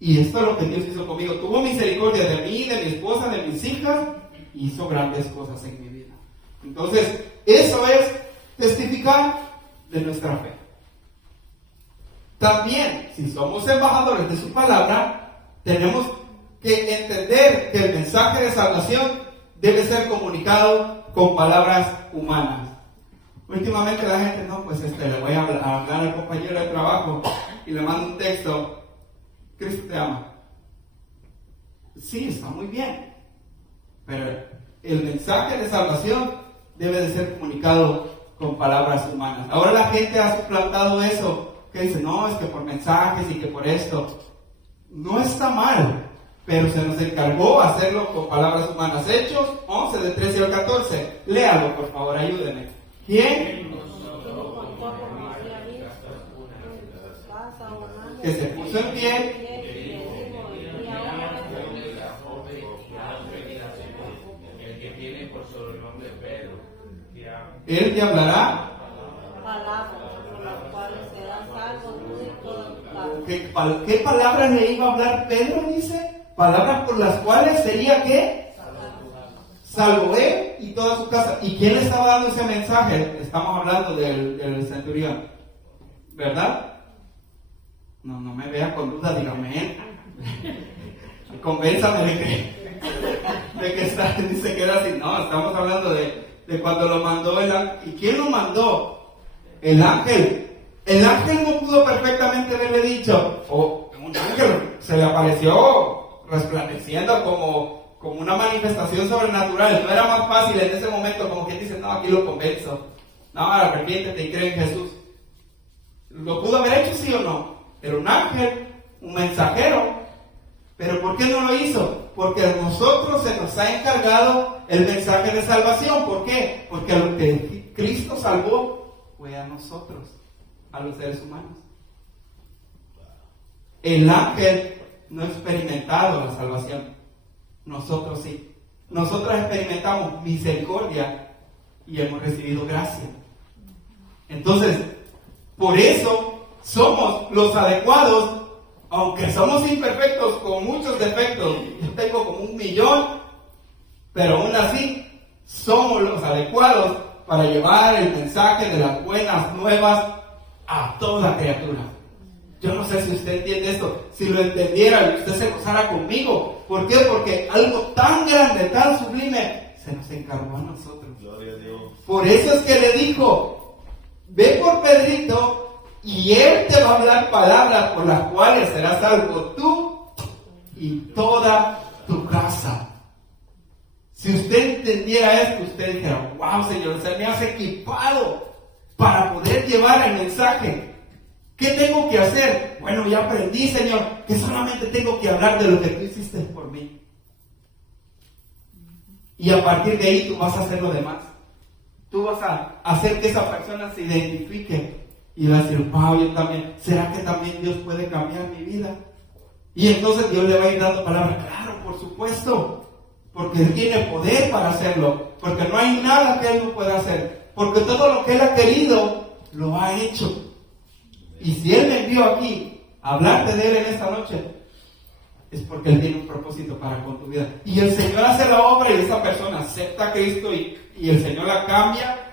y esto es lo que Dios hizo conmigo. Tuvo misericordia de mí, de mi esposa, de mis hijas, y hizo grandes cosas en mi vida. Entonces, eso es testificar de nuestra fe. También, si somos embajadores de su palabra, tenemos que entender que el mensaje de salvación debe ser comunicado con palabras humanas. Últimamente la gente, no, pues le voy a hablar al compañero de trabajo y le mando un texto, Cristo te ama. Sí, está muy bien. Pero el mensaje de salvación debe de ser comunicado con palabras humanas. Ahora la gente ha suplantado eso, que dice, no, es que por mensajes y que por esto. No está mal, pero se nos encargó hacerlo con palabras humanas. Hechos 11, del 13 al 14. Léalo, por favor, ayúdenme. ¿Quién? Que se puso en pie. Él te hablará. Palabras por las cuales serás salvo tú y toda tu casa. ¿Qué palabras le iba a hablar Pedro? Dice, palabras por las cuales sería ¿qué? Salvo él y toda su casa. ¿Y quién le estaba dando ese mensaje? Estamos hablando del centurión, ¿verdad? No me vea con duda, dígame. Convénzame de que está, dice que era así. No, estamos hablando de cuando lo mandó el ángel. ¿Y quién lo mandó? El ángel. El ángel no pudo perfectamente haberle dicho, un ángel se le apareció resplandeciendo como una manifestación sobrenatural. No era más fácil en ese momento, como quien dice, no, aquí lo convenzo. No, arrepiéntete y cree en Jesús. ¿Lo pudo haber hecho, sí o no? Era un ángel, un mensajero. ¿Pero por qué no lo hizo? Porque a nosotros se nos ha encargado el mensaje de salvación. ¿Por qué? Porque a lo que Cristo salvó fue a nosotros, a los seres humanos. El ángel no ha experimentado la salvación. Nosotros sí. Nosotros experimentamos misericordia y hemos recibido gracia. Entonces, por eso somos los adecuados. Aunque somos imperfectos, con muchos defectos, yo tengo como 1,000,000, pero aún así somos los adecuados para llevar el mensaje de las buenas nuevas a toda criatura. Yo no sé si usted entiende esto. Si lo entendiera, usted se gozara conmigo. ¿Por qué? Porque algo tan grande, tan sublime, se nos encargó a nosotros. Gloria a Dios. Por eso es que le dijo, ve por Pedrito, y él te va a hablar palabras por las cuales serás salvo tú y toda tu casa. Si usted entendiera esto, usted dijera, wow, Señor, se me has equipado para poder llevar el mensaje. ¿Qué tengo que hacer? Bueno, ya aprendí, Señor, que solamente tengo que hablar de lo que tú hiciste por mí. Y a partir de ahí tú vas a hacer lo demás. Tú vas a hacer que esa persona se identifique. Y va a decir, wow, yo también, ¿será que también Dios puede cambiar mi vida? Y entonces Dios le va a ir dando palabras, claro, por supuesto, porque Él tiene poder para hacerlo, porque no hay nada que Él no pueda hacer, porque todo lo que Él ha querido, lo ha hecho. Y si Él me envió aquí a hablarte de Él en esta noche, es porque Él tiene un propósito para con tu vida. Y el Señor hace la obra y esa persona acepta a Cristo y el Señor la cambia.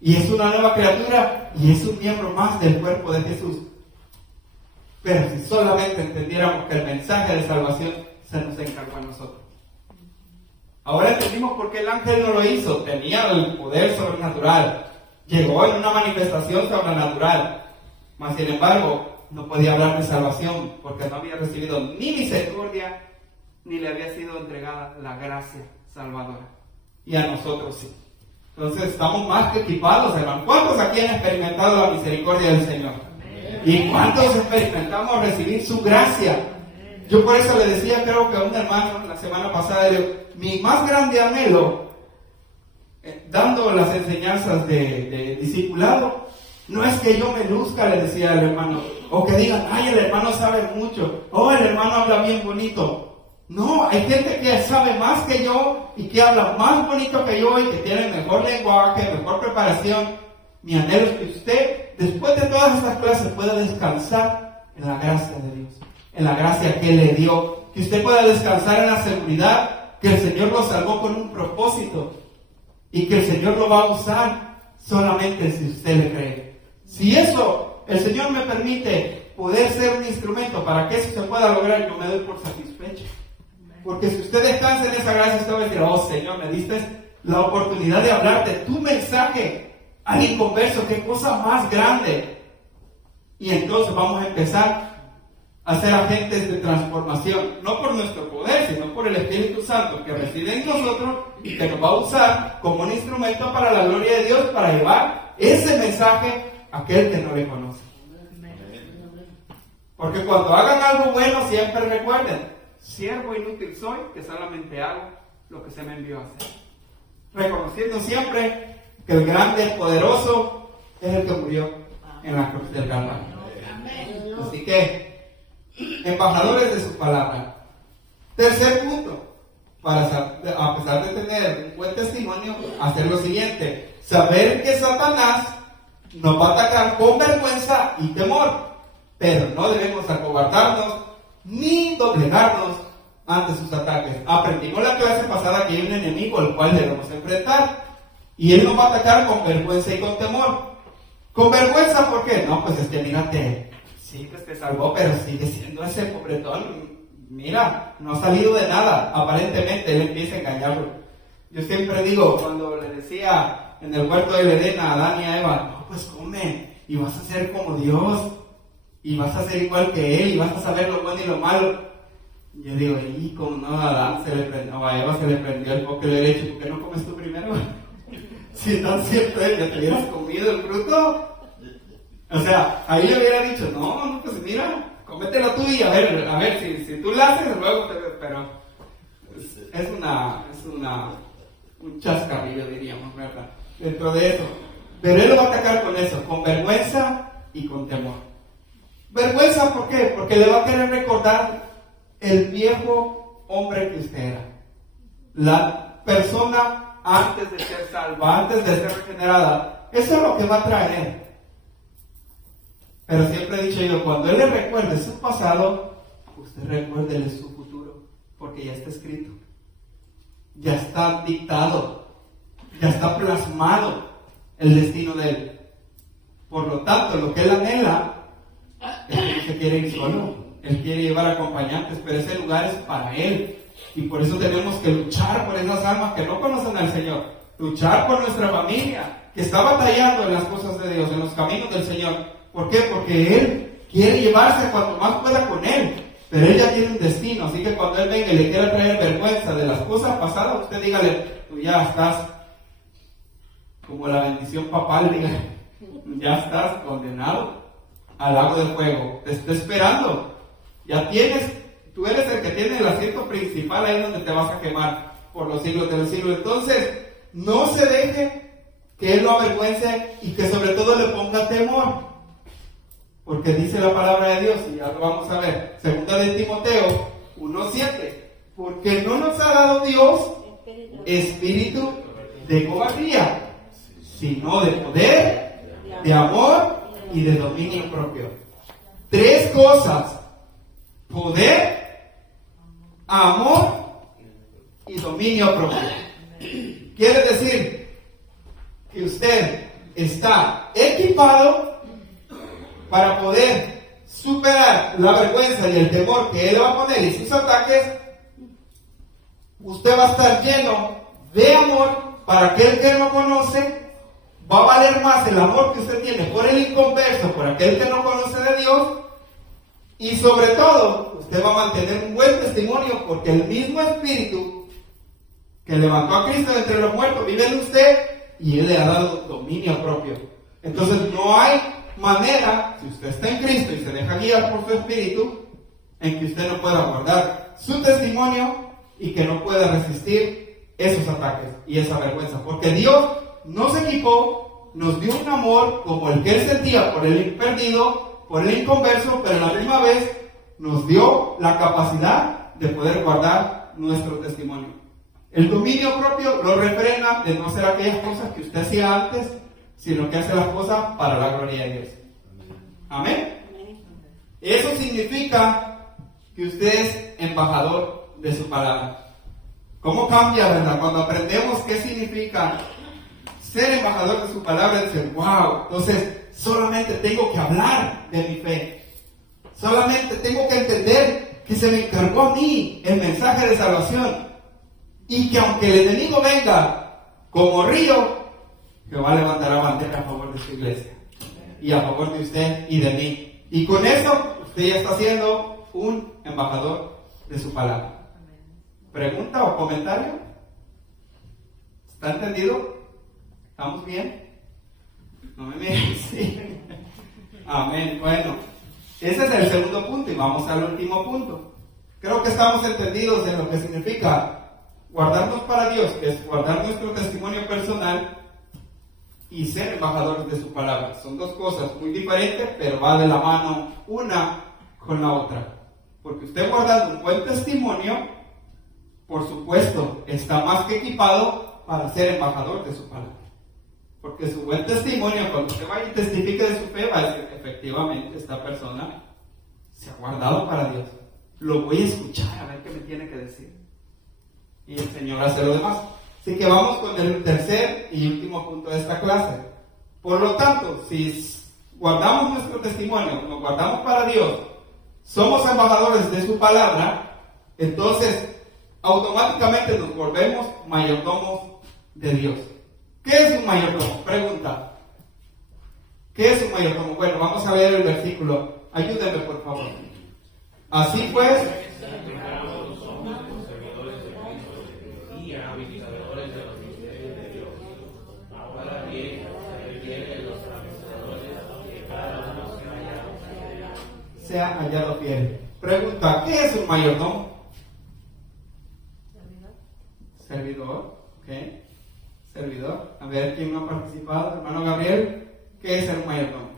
Y es una nueva criatura y es un miembro más del cuerpo de Jesús. Pero si solamente entendiéramos que el mensaje de salvación se nos encargó a nosotros. Ahora entendimos por qué el ángel no lo hizo. Tenía el poder sobrenatural. Llegó en una manifestación sobrenatural. Mas sin embargo, no podía hablar de salvación porque no había recibido ni misericordia ni le había sido entregada la gracia salvadora. Y a nosotros sí. Entonces estamos más que equipados, hermano. ¿Cuántos aquí han experimentado la misericordia del Señor? ¿Y cuántos experimentamos recibir su gracia? Yo por eso le decía, creo que a un hermano la semana pasada, mi más grande anhelo, dando las enseñanzas de discipulado, no es que yo me luzca, le decía al hermano, o que digan, ay, el hermano sabe mucho, o el hermano habla bien bonito. No, hay gente que sabe más que yo y que habla más bonito que yo y que tiene mejor lenguaje, mejor preparación. Mi anhelo es que usted, después de todas estas clases, pueda descansar en la gracia de Dios, en la gracia que Él le dio, que usted pueda descansar en la seguridad que el Señor lo salvó con un propósito y que el Señor lo va a usar solamente si usted le cree. Si eso, el Señor me permite poder ser un instrumento para que eso se pueda lograr, yo me doy por satisfecho. Porque si usted descansa en esa gracia, usted va a decir, oh Señor, me diste la oportunidad de hablar de tu mensaje al inconverso, qué cosa más grande. Y entonces vamos a empezar a ser agentes de transformación, no por nuestro poder, sino por el Espíritu Santo que reside en nosotros y que nos va a usar como un instrumento para la gloria de Dios, para llevar ese mensaje a aquel que no le conoce. Porque cuando hagan algo bueno, siempre recuerden: siervo inútil soy, que solamente hago lo que se me envió a hacer. Reconociendo siempre que el grande, el poderoso, es el que murió en la cruz del Calvario. Así que, embajadores de su palabra. Tercer punto, a pesar de tener un buen testimonio, hacer lo siguiente: saber que Satanás nos va a atacar con vergüenza y temor, pero no debemos acobardarnos ni doblegarnos ante sus ataques. Aprendimos la clase pasada que hay un enemigo al cual debemos enfrentar, y él nos va a atacar con vergüenza y con temor. Con vergüenza, ¿por qué? No, pues mírate, sí, pues te salvó, pero sigue siendo ese pobretón. Mira, no ha salido de nada. Aparentemente él empieza a engañarlo. Yo siempre digo, cuando le decía en el huerto del Edén a Adán y a Eva: no, pues come y vas a ser como Dios, y vas a ser igual que él, y vas a saber lo bueno y lo malo. Yo digo, y como no, a Adán se le prendió, a Eva se le prendió el foco derecho. ¿Por qué no comes tú primero? Si tan siempre ya te hubieras comido el fruto. O sea, ahí le hubiera dicho: no, pues mira, cómetelo tú y a ver si tú la haces, luego pero es un chascarrillo, diríamos, ¿verdad? Dentro de eso. Pero él lo va a atacar con eso, con vergüenza y con temor. Vergüenza, ¿por qué? Porque le va a querer recordar el viejo hombre que usted era. La persona antes de ser salva, antes de ser regenerada. Eso es lo que va a traer. Pero siempre he dicho yo, cuando él le recuerde su pasado, usted recuérdele su futuro, porque ya está escrito, ya está dictado, ya está plasmado el destino de él. Por lo tanto, lo que él anhela es que no se quiere ir solo, él quiere llevar acompañantes, pero ese lugar es para él. Y por eso tenemos que luchar por esas almas que no conocen al Señor, luchar por nuestra familia que está batallando en las cosas de Dios, en los caminos del Señor. ¿Por qué? Porque Él quiere llevarse cuanto más pueda con Él, pero Él ya tiene un destino. Así que cuando Él venga y le quiera traer vergüenza de las cosas pasadas, usted dígale: tú ya estás, como la bendición papal, dígale, ya estás condenado al lago de fuego, te está esperando. Ya tienes, tú eres el que tiene el asiento principal ahí donde te vas a quemar por los siglos de los siglos. Entonces, no se deje que Él lo avergüence y que sobre todo le ponga temor. Porque dice la palabra de Dios, y ya lo vamos a ver, 2 de Timoteo 1:7, porque no nos ha dado Dios espíritu de cobardía, sino de poder, de amor y de dominio propio. 3 cosas: poder, amor y dominio propio. Quiere decir que usted está equipado para poder superar la vergüenza y el temor que Él va a poner y sus ataques. Usted va a estar lleno de amor para aquel que no conoce. Va a valer más el amor que usted tiene por el inconverso, por aquel que no conoce de Dios. Y sobre todo, usted va a mantener un buen testimonio, porque el mismo Espíritu que levantó a Cristo de entre los muertos vive en usted, y Él le ha dado dominio propio. Entonces no hay manera, si usted está en Cristo y se deja guiar por su Espíritu, en que usted no pueda guardar su testimonio y que no pueda resistir esos ataques y esa vergüenza. Porque Dios nos equipó, nos dio un amor como el que Él sentía por el perdido, por el inconverso, pero a la misma vez nos dio la capacidad de poder guardar nuestro testimonio. El dominio propio lo refrena de no hacer aquellas cosas que usted hacía antes, sino que hace las cosas para la gloria de Dios. Amén. Eso significa que usted es embajador de su palabra. ¿Cómo cambia, verdad? Cuando aprendemos qué significa ser embajador de su palabra, decir, wow, entonces solamente tengo que hablar de mi fe. Solamente tengo que entender que se me encargó a mí el mensaje de salvación. Y que aunque el enemigo venga como río, Jehová levantará bandera a favor de su iglesia y a favor de usted y de mí. Y con eso usted ya está siendo un embajador de su palabra. ¿Pregunta o comentario? ¿Está entendido? ¿Estamos bien? No me miren, sí. Amén. Bueno, ese es el segundo punto y vamos al último punto. Creo que estamos entendidos en lo que significa guardarnos para Dios, que es guardar nuestro testimonio personal y ser embajadores de su palabra. Son dos cosas muy diferentes, pero va de la mano una con la otra. Porque usted guardando un buen testimonio, por supuesto, está más que equipado para ser embajador de su palabra. Porque su buen testimonio, cuando usted vaya y testifique de su fe, va a decir, efectivamente, esta persona se ha guardado para Dios. Lo voy a escuchar a ver qué me tiene que decir. Y el Señor hace lo demás. Así que vamos con el tercer y último punto de esta clase. Por lo tanto, si guardamos nuestro testimonio, nos guardamos para Dios, somos embajadores de su palabra, entonces automáticamente nos volvemos mayordomos de Dios. ¿Qué es un mayordomo? Pregunta. ¿Qué es un mayordomo? Bueno, vamos a ver el versículo. Ayúdenme, por favor. Así pues, sea hallado fiel. Pregunta, ¿qué es un mayordomo? Servidor. ¿Ok? Servidor. A ver, ¿quién no ha participado? Hermano Gabriel, ¿qué es el mayordomo?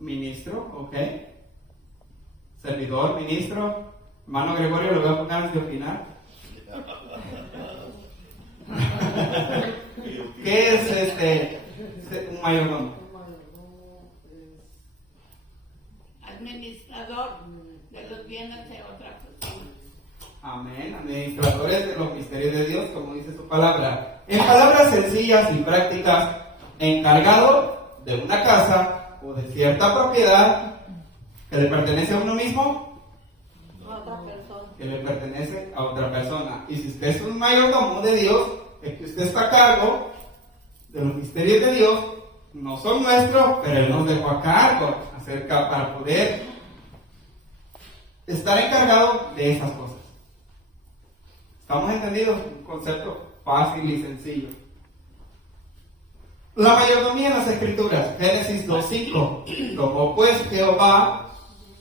Ministro, ok. Servidor, ministro. Hermano Gregorio, lo voy a poner antes de opinar. ¿Qué es un mayordomo? Administrador de los bienes de otra persona. Amén. Administradores de los misterios de Dios, como dice su palabra. En palabras sencillas y prácticas, encargado de una casa o de cierta propiedad que le pertenece a uno mismo, A otra persona. que le pertenece a otra persona. Y si usted es un mayordomo de Dios, es que usted está a cargo de los misterios de Dios. No son nuestros, pero Él nos dejó a cargo acerca para poder estar encargado de esas cosas. ¿Estamos entendidos? Un concepto fácil y sencillo. La mayordomía en las Escrituras, Génesis 2:5. Tomó pues Jehová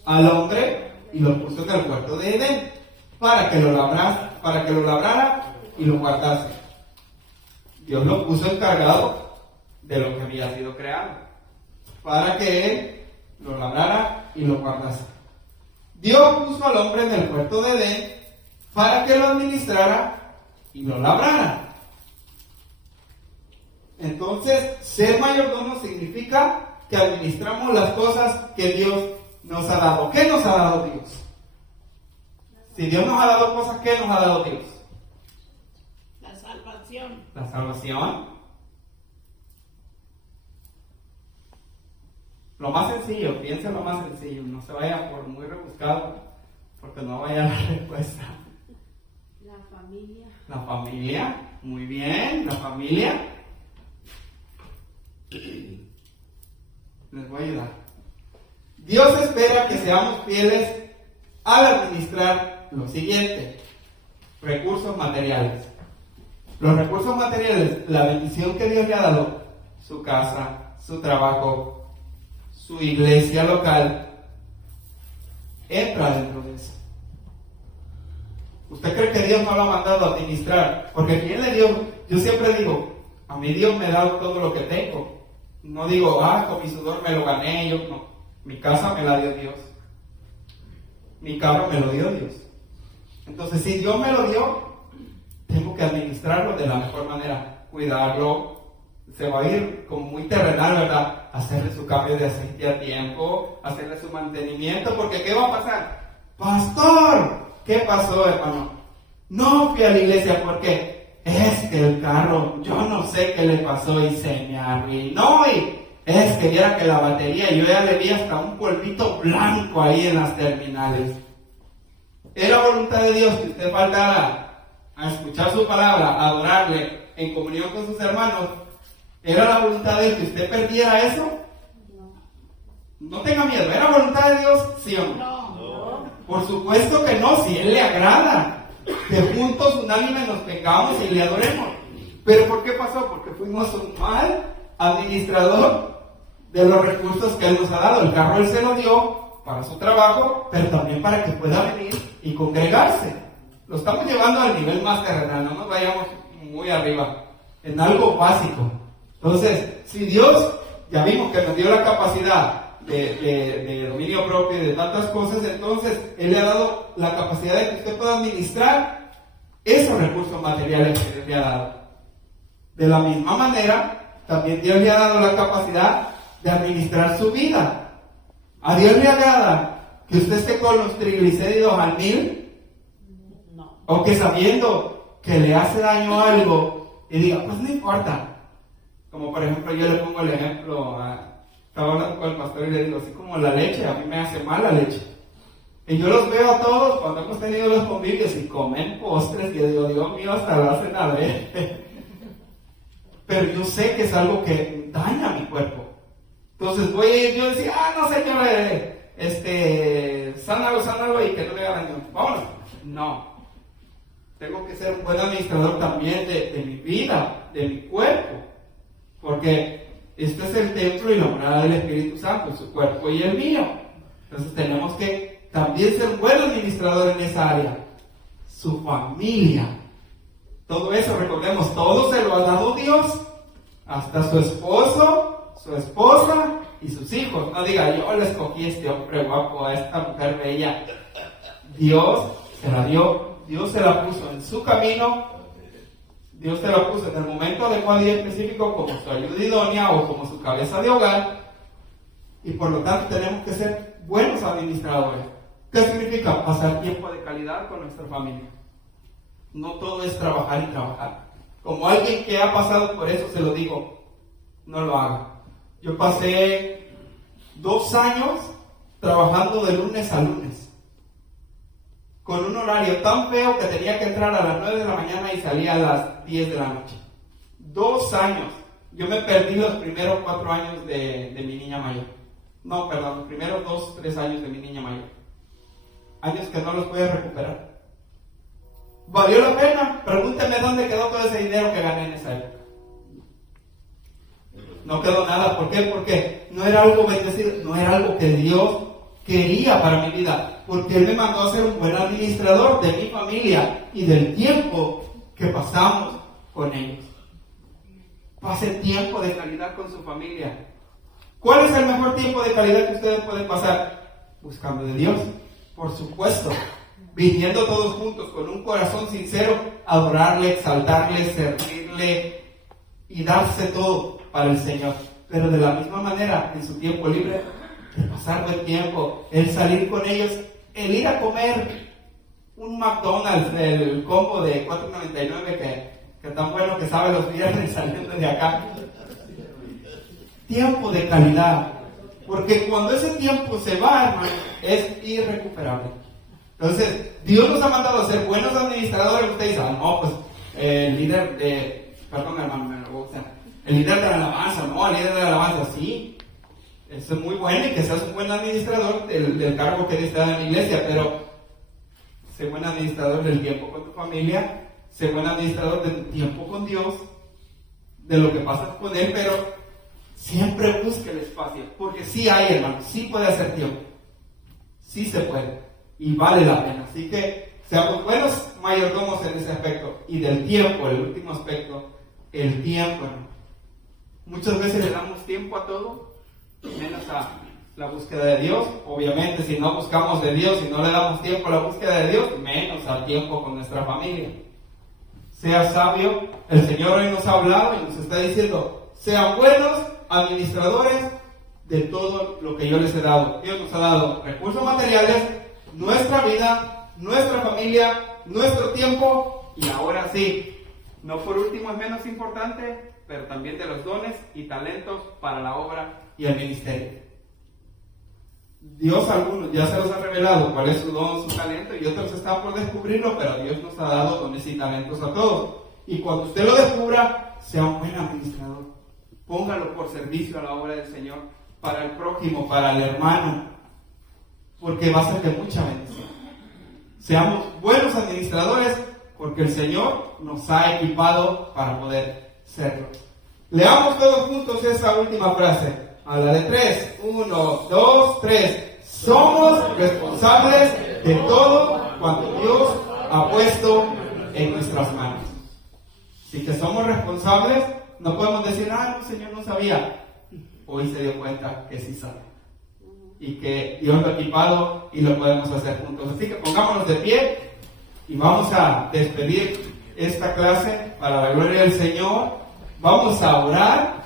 al hombre y lo puso en el huerto de Edén para que lo labrara y lo guardase. Dios lo puso encargado de lo que había sido creado, para que él lo labrara y lo guardase. Dios puso al hombre en el huerto de Edén para que lo administrara y lo labrara. Entonces, ser mayordomo significa que administramos las cosas que Dios nos ha dado. ¿Qué nos ha dado Dios? Si Dios nos ha dado cosas, ¿qué nos ha dado Dios? La salvación. La salvación. Lo más sencillo, piensa lo más sencillo, no se vaya por muy rebuscado, porque no vaya a la respuesta. La familia. La familia, muy bien, la familia. Les voy a ayudar. Dios espera que seamos fieles al administrar lo siguiente: recursos materiales. Los recursos materiales, la bendición que Dios le ha dado, su casa, su trabajo, su iglesia local, entra dentro de eso. ¿Usted cree que Dios no lo ha mandado a administrar? Porque ¿quién le dio? Yo siempre digo, a mí Dios me ha dado todo lo que tengo. No digo, con mi sudor me lo gané, yo no. Mi casa me la dio Dios. Mi carro me lo dio Dios. Entonces, si Dios me lo dio, tengo que administrarlo de la mejor manera, cuidarlo. Se va a ir como muy terrenal, ¿verdad? Hacerle su cambio de aceite a tiempo, hacerle su mantenimiento, porque ¿qué va a pasar? ¡Pastor! ¿Qué pasó, hermano? No fui a la iglesia porque es que el carro, yo no sé qué le pasó y se me arruinó, y es que viera que la batería, yo ya le vi hasta un polvito blanco ahí en las terminales. Era voluntad de Dios que usted faltara a escuchar su palabra, a adorarle en comunión con sus hermanos. ¿Era la voluntad de Dios que usted perdiera eso? No tenga miedo. ¿Era voluntad de Dios? ¿Sí o no? No. Por supuesto que no, si Él le agrada. Que juntos, unánimes, nos vengamos y le adoremos. ¿Pero por qué pasó? Porque fuimos un mal administrador de los recursos que Él nos ha dado. El carro Él se lo dio para su trabajo, pero también para que pueda venir y congregarse. Lo estamos llevando al nivel más terrenal, no nos vayamos muy arriba, en algo básico. Entonces, si Dios, ya vimos que nos dio la capacidad de dominio propio y de tantas cosas, entonces Él le ha dado la capacidad de que usted pueda administrar esos recursos materiales que Dios le ha dado. De la misma manera, también Dios le ha dado la capacidad de administrar su vida. ¿A Dios le agrada que usted esté con los triglicéridos al 1000? No. O que sabiendo que le hace daño algo y diga, pues no importa. Como por ejemplo, yo le pongo el ejemplo, estaba hablando con el pastor y le digo, así como la leche, a mí me hace mal la leche. Y yo los veo a todos cuando hemos tenido los convivios y comen postres y yo digo, Dios mío, hasta lo hacen a ver. Pero yo sé que es algo que daña a mi cuerpo. Entonces voy a ir yo y decir, no señor, sánalo y que no le haga daño. Vámonos. No. Tengo que ser un buen administrador también de mi vida, de mi cuerpo. Porque este es el templo y la morada del Espíritu Santo, su cuerpo y el mío. Entonces tenemos que también ser un buen administrador en esa área. Su familia. Todo eso, recordemos, todo se lo ha dado Dios. Hasta su esposo, su esposa y sus hijos. No diga, yo le escogí a este hombre guapo, a esta mujer bella. Dios se la dio, Dios se la puso en su camino, Dios se la puso en el momento adecuado y específico como su ayuda idónea o como su cabeza de hogar. Y por lo tanto tenemos que ser buenos administradores. ¿Qué significa? Pasar tiempo de calidad con nuestra familia. No todo es trabajar y trabajar. Como alguien que ha pasado por eso, se lo digo, no lo haga. Yo pasé 2 años trabajando de lunes a lunes, con un horario tan feo que tenía que entrar a las 9 de la mañana y salía a las 10 de la noche. 2 años. Yo me perdí los primeros 4 años de mi niña mayor. No, perdón, los primeros 2, 3 años de mi niña mayor. Años que no los puedes recuperar. ¿Valió la pena? Pregúnteme dónde quedó todo ese dinero que gané en esa época. No quedó nada. ¿Por qué? Porque no era algo bendecido, no era algo que Dios quería para mi vida. Porque Él me mandó a ser un buen administrador de mi familia y del tiempo que pasamos con ellos. Pase tiempo de calidad con su familia. ¿Cuál es el mejor tiempo de calidad que ustedes pueden pasar? Buscando de Dios, por supuesto. Viniendo todos juntos con un corazón sincero, adorarle, exaltarle, servirle y darse todo para el Señor. Pero de la misma manera, en su tiempo libre, el pasar buen tiempo, el salir con ellos, el ir a comer un McDonald's del combo de $4.99 que tan bueno que sabe los viernes saliendo de acá. Tiempo de calidad. Porque cuando ese tiempo se va, hermano, es irrecuperable. Entonces, Dios nos ha mandado a ser buenos administradores. Usted dice, no, pues el líder perdón hermano, el líder de la alabanza, no, el líder de la alabanza, sí, eso es muy bueno y que seas un buen administrador del cargo que Dios te da en la iglesia, pero sé buen administrador del tiempo con tu familia, sé buen administrador del tiempo con Dios, de lo que pasas con Él, pero siempre busque el espacio, porque sí hay, hermano, sí puede hacer tiempo, sí se puede. Y vale la pena. Así que seamos buenos mayordomos en ese aspecto. Y del tiempo, el último aspecto, el tiempo. Muchas veces le damos tiempo a todo, menos a la búsqueda de Dios. Obviamente, si no buscamos de Dios, si no le damos tiempo a la búsqueda de Dios, menos al tiempo con nuestra familia. Sea sabio. El Señor hoy nos ha hablado y nos está diciendo, sean buenos administradores de todo lo que yo les he dado. Dios nos ha dado recursos materiales, nuestra vida, nuestra familia, nuestro tiempo y ahora sí, no por último es menos importante, pero también de los dones y talentos para la obra y el ministerio. Dios a algunos ya se los ha revelado cuál es su don, su talento y otros están por descubrirlo, pero Dios nos ha dado dones y talentos a todos. Y cuando usted lo descubra, sea un buen administrador. Póngalo por servicio a la obra del Señor para el prójimo, para el hermano, porque va a ser de mucha bendición. Seamos buenos administradores, porque el Señor nos ha equipado para poder serlo. Leamos todos juntos esa última frase. A la de 3. 1, 2, 3. Somos responsables de todo cuanto Dios ha puesto en nuestras manos. Si que somos responsables, no podemos decir, no, Señor, no sabía. Hoy se dio cuenta que sí sabe. Y que Dios lo ha equipado y lo podemos hacer juntos. Así que pongámonos de pie y vamos a despedir esta clase para la gloria del Señor. Vamos a orar.